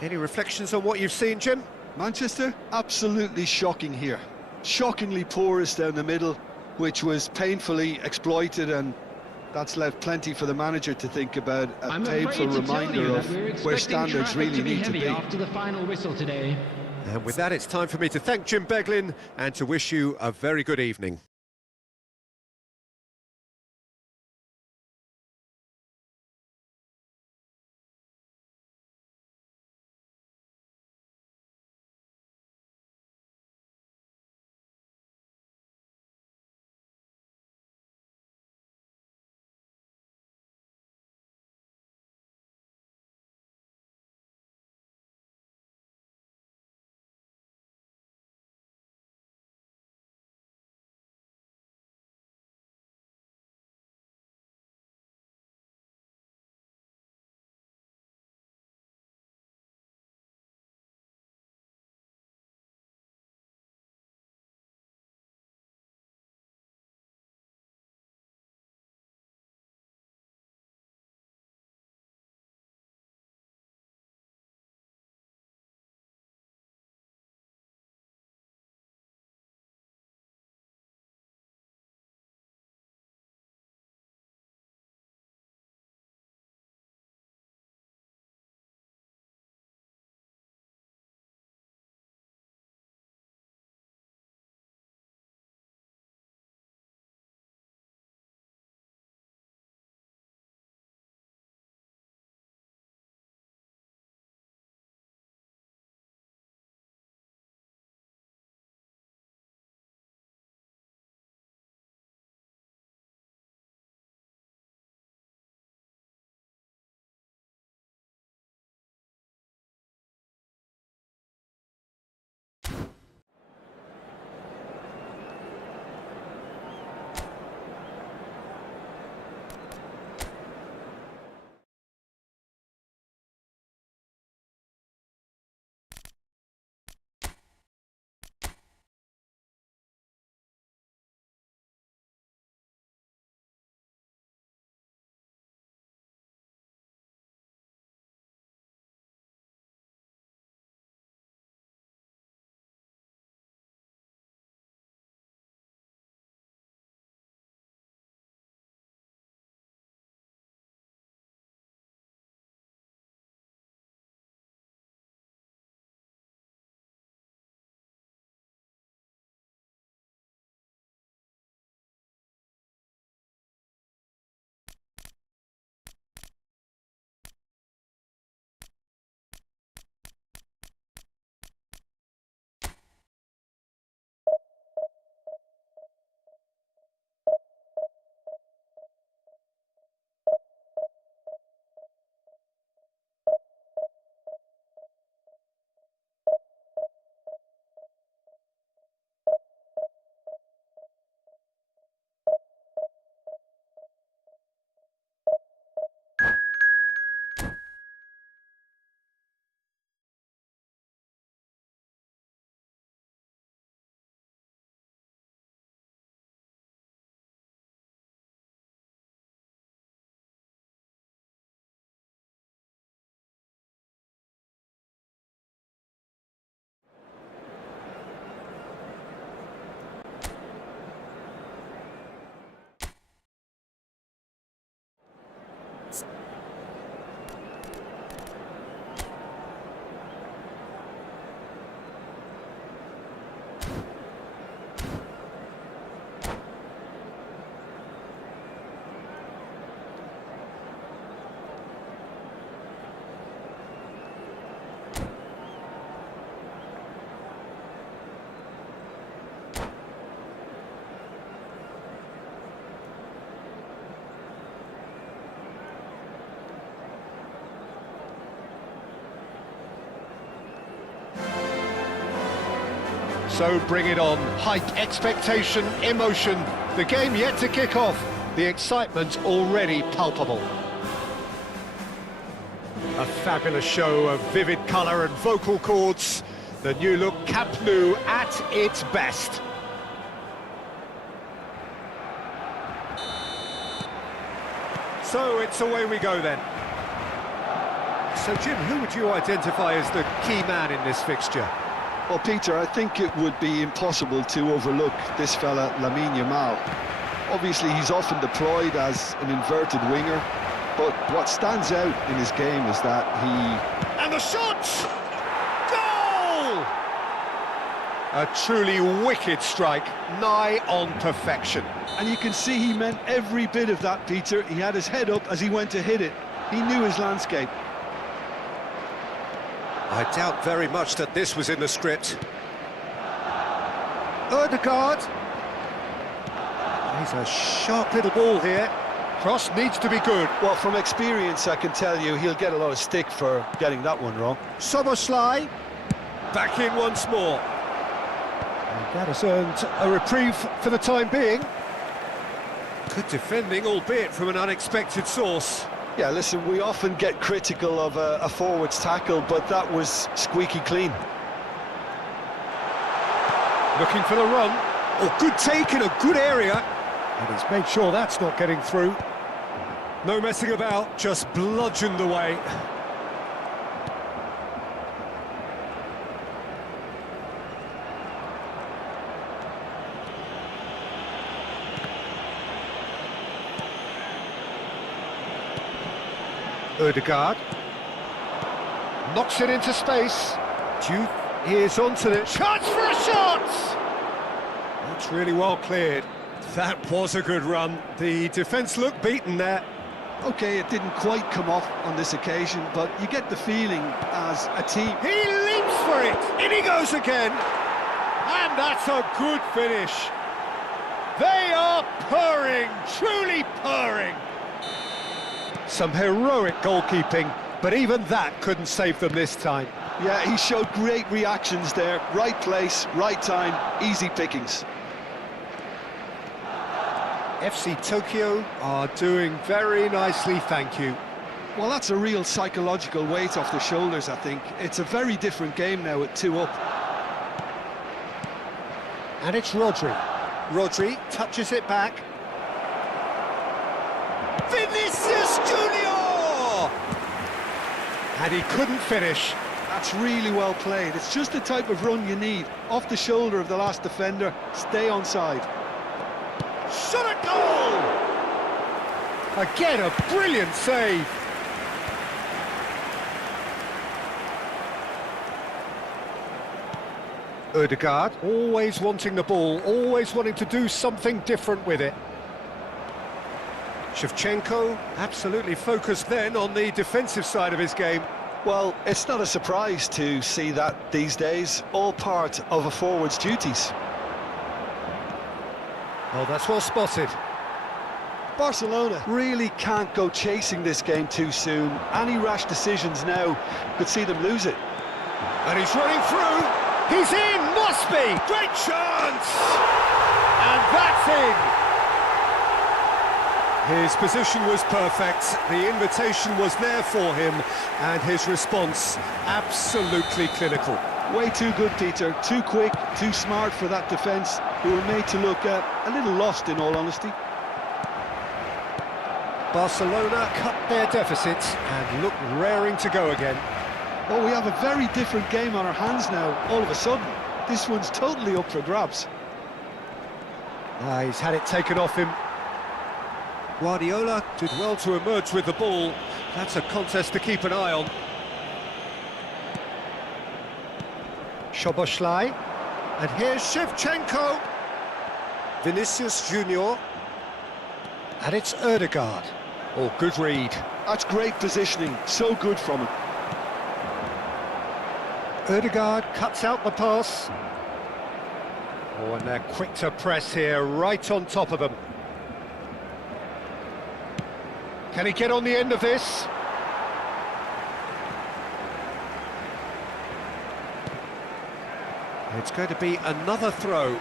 Any reflections on what you've seen, Jim? Manchester, absolutely shocking here. Shockingly porous down the middle, which was painfully exploited, and that's left plenty for the manager to think about. A painful reminder of where standards really need to be. After the final whistle today. And with that, it's time for me to thank Jim Beglin and to wish you a very good evening. So bring it on. Hype, expectation, emotion. The game yet to kick off. The excitement already palpable. A fabulous show of vivid colour and vocal cords. The new look Camp Nou at its best. So it's away we go then. So Jim, who would you identify as the key man in this fixture? Well, Peter, I think it would be impossible to overlook this fella, Lamine Yamal. Obviously, he's often deployed as an inverted winger, but what stands out in his game is that he... And the shot! Goal! A truly wicked strike, nigh on perfection. And you can see he meant every bit of that, Peter. He had his head up as he went to hit it. He knew his landscape. I doubt very much that this was in the script. Ødegaard. He's a sharp little ball here. Cross needs to be good. Well, from experience, I can tell you he'll get a lot of stick for getting that one wrong. Szoboszlai. Back in once more. And that has earned a reprieve for the time being. Good defending, albeit from an unexpected source. Yeah, listen, we often get critical of a forward's tackle, but that was squeaky clean. Looking for the run. Oh, good take in a good area. And he's made sure that's not getting through. No messing about, just bludgeoned away. Ødegaard knocks it into space. Jude is onto the chance for a shot. That's really well cleared. That was a good run. The defence looked beaten there. Okay, it didn't quite come off on this occasion, but you get the feeling as a team. He leaps for it. In he goes again. And that's a good finish. They are purring, truly purring. Some heroic goalkeeping, but even that couldn't save them this time. Yeah, he showed great reactions there. Right place, right time, easy pickings. FC Tokyo are doing very nicely, thank you. Well, that's a real psychological weight off the shoulders, I think. It's a very different game now at 2 up. And it's Rodri. Rodri touches it back. Vinicius Junior! And he couldn't finish. That's really well played. It's just the type of run you need. Off the shoulder of the last defender, stay onside. Shot a goal! Again, a brilliant save. Ødegaard, always wanting the ball, always wanting to do something different with it. Shevchenko, absolutely focused then on the defensive side of his game. Well, it's not a surprise to see that these days, all part of a forward's duties. Oh, that's well spotted. Barcelona really can't go chasing this game too soon. Any rash decisions now could see them lose it. And he's running through. He's in, must be. Great chance. And that's in. His position was perfect, the invitation was there for him, and his response absolutely clinical. Way too good, Peter. Too quick, too smart for that defence, who were made to look a little lost, in all honesty. Barcelona cut their deficit and look raring to go again. Well, we have a very different game on our hands now, all of a sudden. This one's totally up for grabs. He's had it taken off him. Guardiola did well to emerge with the ball. That's a contest to keep an eye on. Szoboszlai. And here's Shevchenko. Vinicius Junior. And it's Ødegaard. Oh, good read. That's great positioning. So good from him. Ødegaard cuts out the pass. Oh, and they're quick to press here, right on top of them. Can he get on the end of this? It's going to be another throw.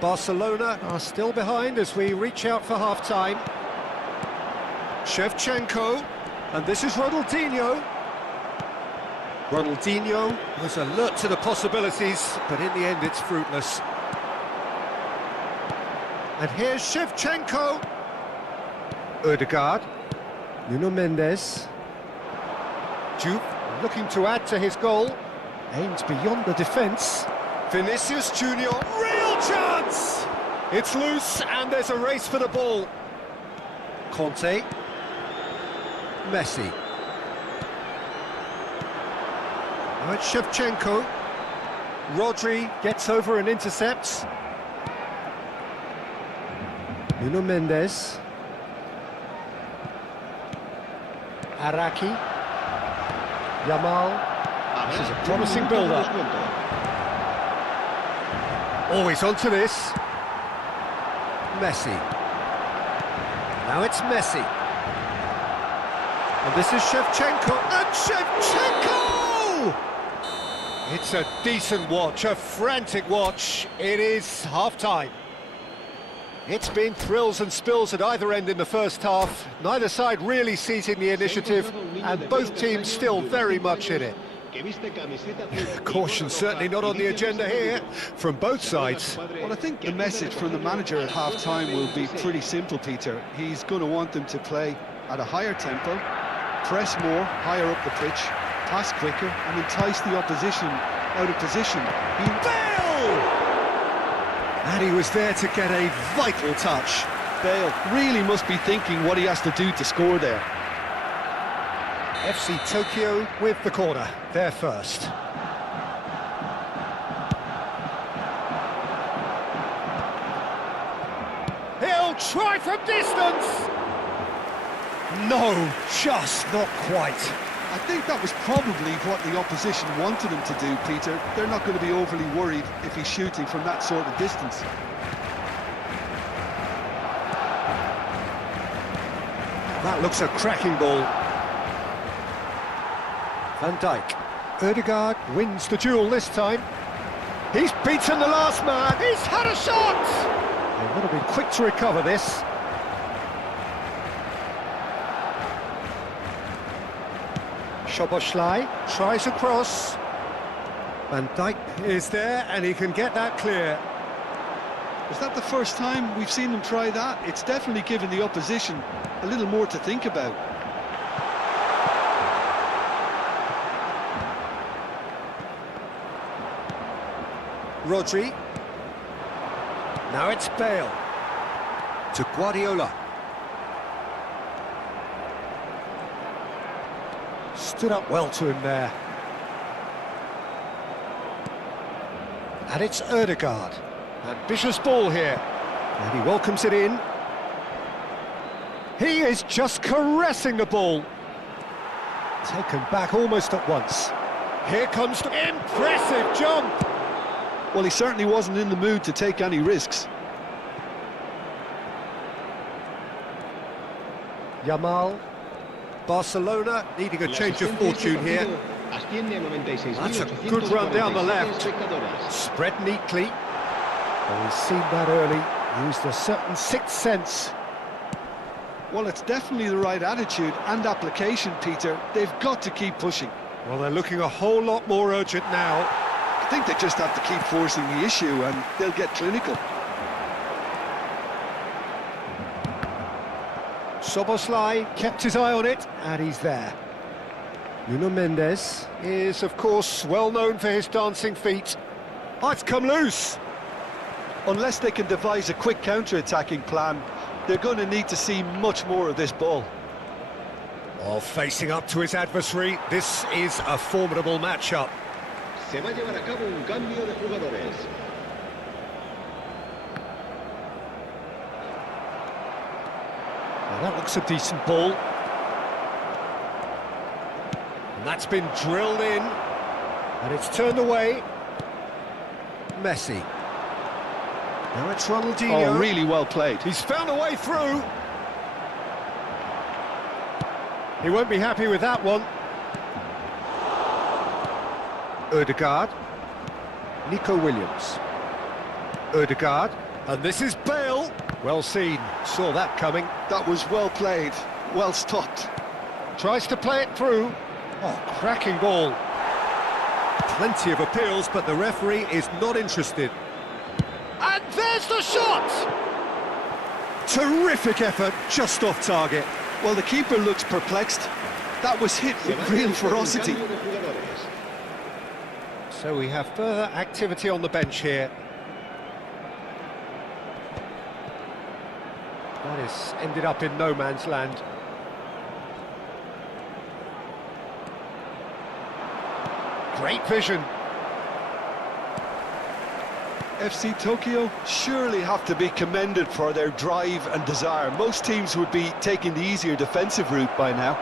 Barcelona are still behind as we reach out for half-time. Shevchenko, and this is Ronaldinho. Ronaldinho was alert to the possibilities, but in the end it's fruitless. And here's Shevchenko. Ødegaard. Nuno Mendes. Juve looking to add to his goal. Aims beyond the defence. Vinicius Junior, real chance! It's loose and there's a race for the ball. Conte. Messi. Now it's Shevchenko. Rodri gets over and intercepts. Nuno Mendes. Araki. Yamal. This is a promising build-up. Always onto this. Messi. Now it's Messi. And this is Shevchenko. And Shevchenko! It's a decent watch, a frantic watch. It is half-time. It's been thrills and spills at either end in the first half. Neither side really seizing the initiative, and both teams still very much in it. Caution certainly not on the agenda here, from both sides. Well, I think the message from the manager at half-time will be pretty simple, Peter. He's going to want them to play at a higher tempo, press more, higher up the pitch, pass quicker, and entice the opposition out of position. Bale! And he was there to get a vital touch. Bale really must be thinking what he has to do to score there. FC Tokyo with the corner, there first. He'll try from distance! No, just not quite. I think that was probably what the opposition wanted him to do, Peter. They're not going to be overly worried if he's shooting from that sort of distance. That looks a cracking ball. Van Dijk. Ødegaard wins the duel this time. He's beaten the last man. He's had a shot! They want to be quick to recover this. Szoboszlai tries across. Van Dijk is there and he can get that clear. Is that the first time we've seen them try that? It's definitely given the opposition a little more to think about. Rodri. Now it's Bale. To Guardiola. Stood up well to him there. And it's Ødegaard. Ambitious ball here. And he welcomes it in. He is just caressing the ball. Taken back almost at once. Here comes the impressive jump. Well, he certainly wasn't in the mood to take any risks. Yamal. Barcelona needing a change of fortune here. That's a good run down the left. Spread neatly. Well, he's seen that early. Used a certain sixth sense. Well, it's definitely the right attitude and application, Peter. They've got to keep pushing. Well, they're looking a whole lot more urgent now. I think they just have to keep forcing the issue and they'll get clinical. Szoboszlai kept his eye on it, and he's there. Nuno Mendes is, of course, well known for his dancing feet. Oh, it's come loose! Unless they can devise a quick counter-attacking plan, they're going to need to see much more of this ball. While facing up to his adversary, this is a formidable matchup. Se va a llevar a cabo un cambio de jugadores. Well, that looks a decent ball. And that's been drilled in. And it's turned away. Messi. Now it's Ronaldinho. Oh, really well played. He's found a way through. He won't be happy with that one. Ødegaard. Nico Williams. Ødegaard. And this is Bale. Well seen. Saw that coming. That was well played, well stopped. Tries to play it through. Oh, cracking ball. Plenty of appeals, but the referee is not interested. And there's the shot! Terrific effort, just off target. Well, the keeper looks perplexed. That was hit with real ferocity. So we have further activity on the bench here. That has ended up in no man's land. Great vision. FC Tokyo surely have to be commended for their drive and desire. Most teams would be taking the easier defensive route by now.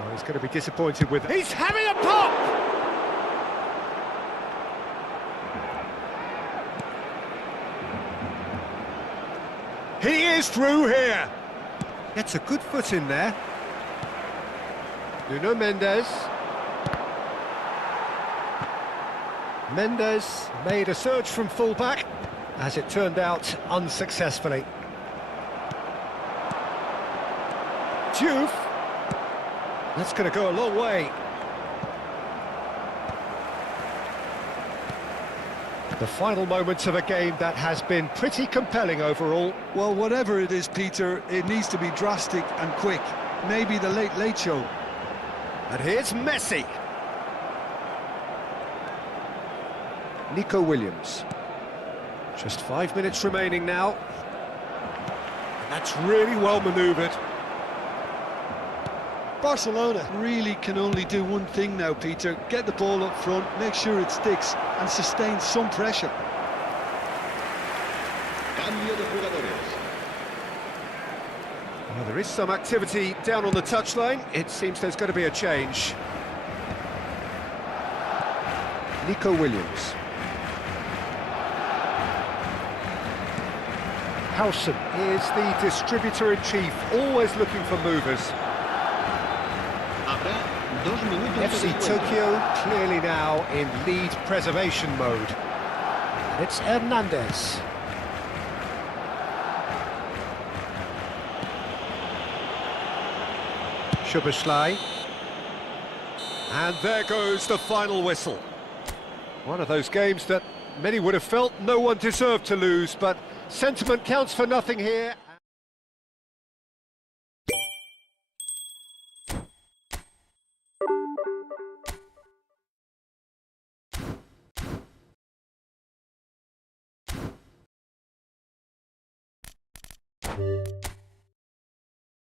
Oh, he's going to be disappointed with it. He's having a pop! He is through here. Gets a good foot in there. Nuno Mendes. Mendes made a surge from full-back, as it turned out, unsuccessfully. Diouf. That's going to go a long way. The final moments of a game that has been pretty compelling overall. Well, whatever it is, Peter, it needs to be drastic and quick. Maybe the late show. And here's Messi. Nico Williams. Just 5 minutes remaining now. And that's really well manoeuvred. Barcelona really can only do one thing now, Peter. Get the ball up front, make sure it sticks, and sustain some pressure. Well, there is some activity down on the touchline. It seems there's going to be a change. Nico Williams. Howson is the distributor-in-chief, always looking for movers. FC Tokyo clearly now in lead preservation mode. And it's Hernandez. Szoboszlai. And there goes the final whistle. One of those games that many would have felt no one deserved to lose, but sentiment counts for nothing here.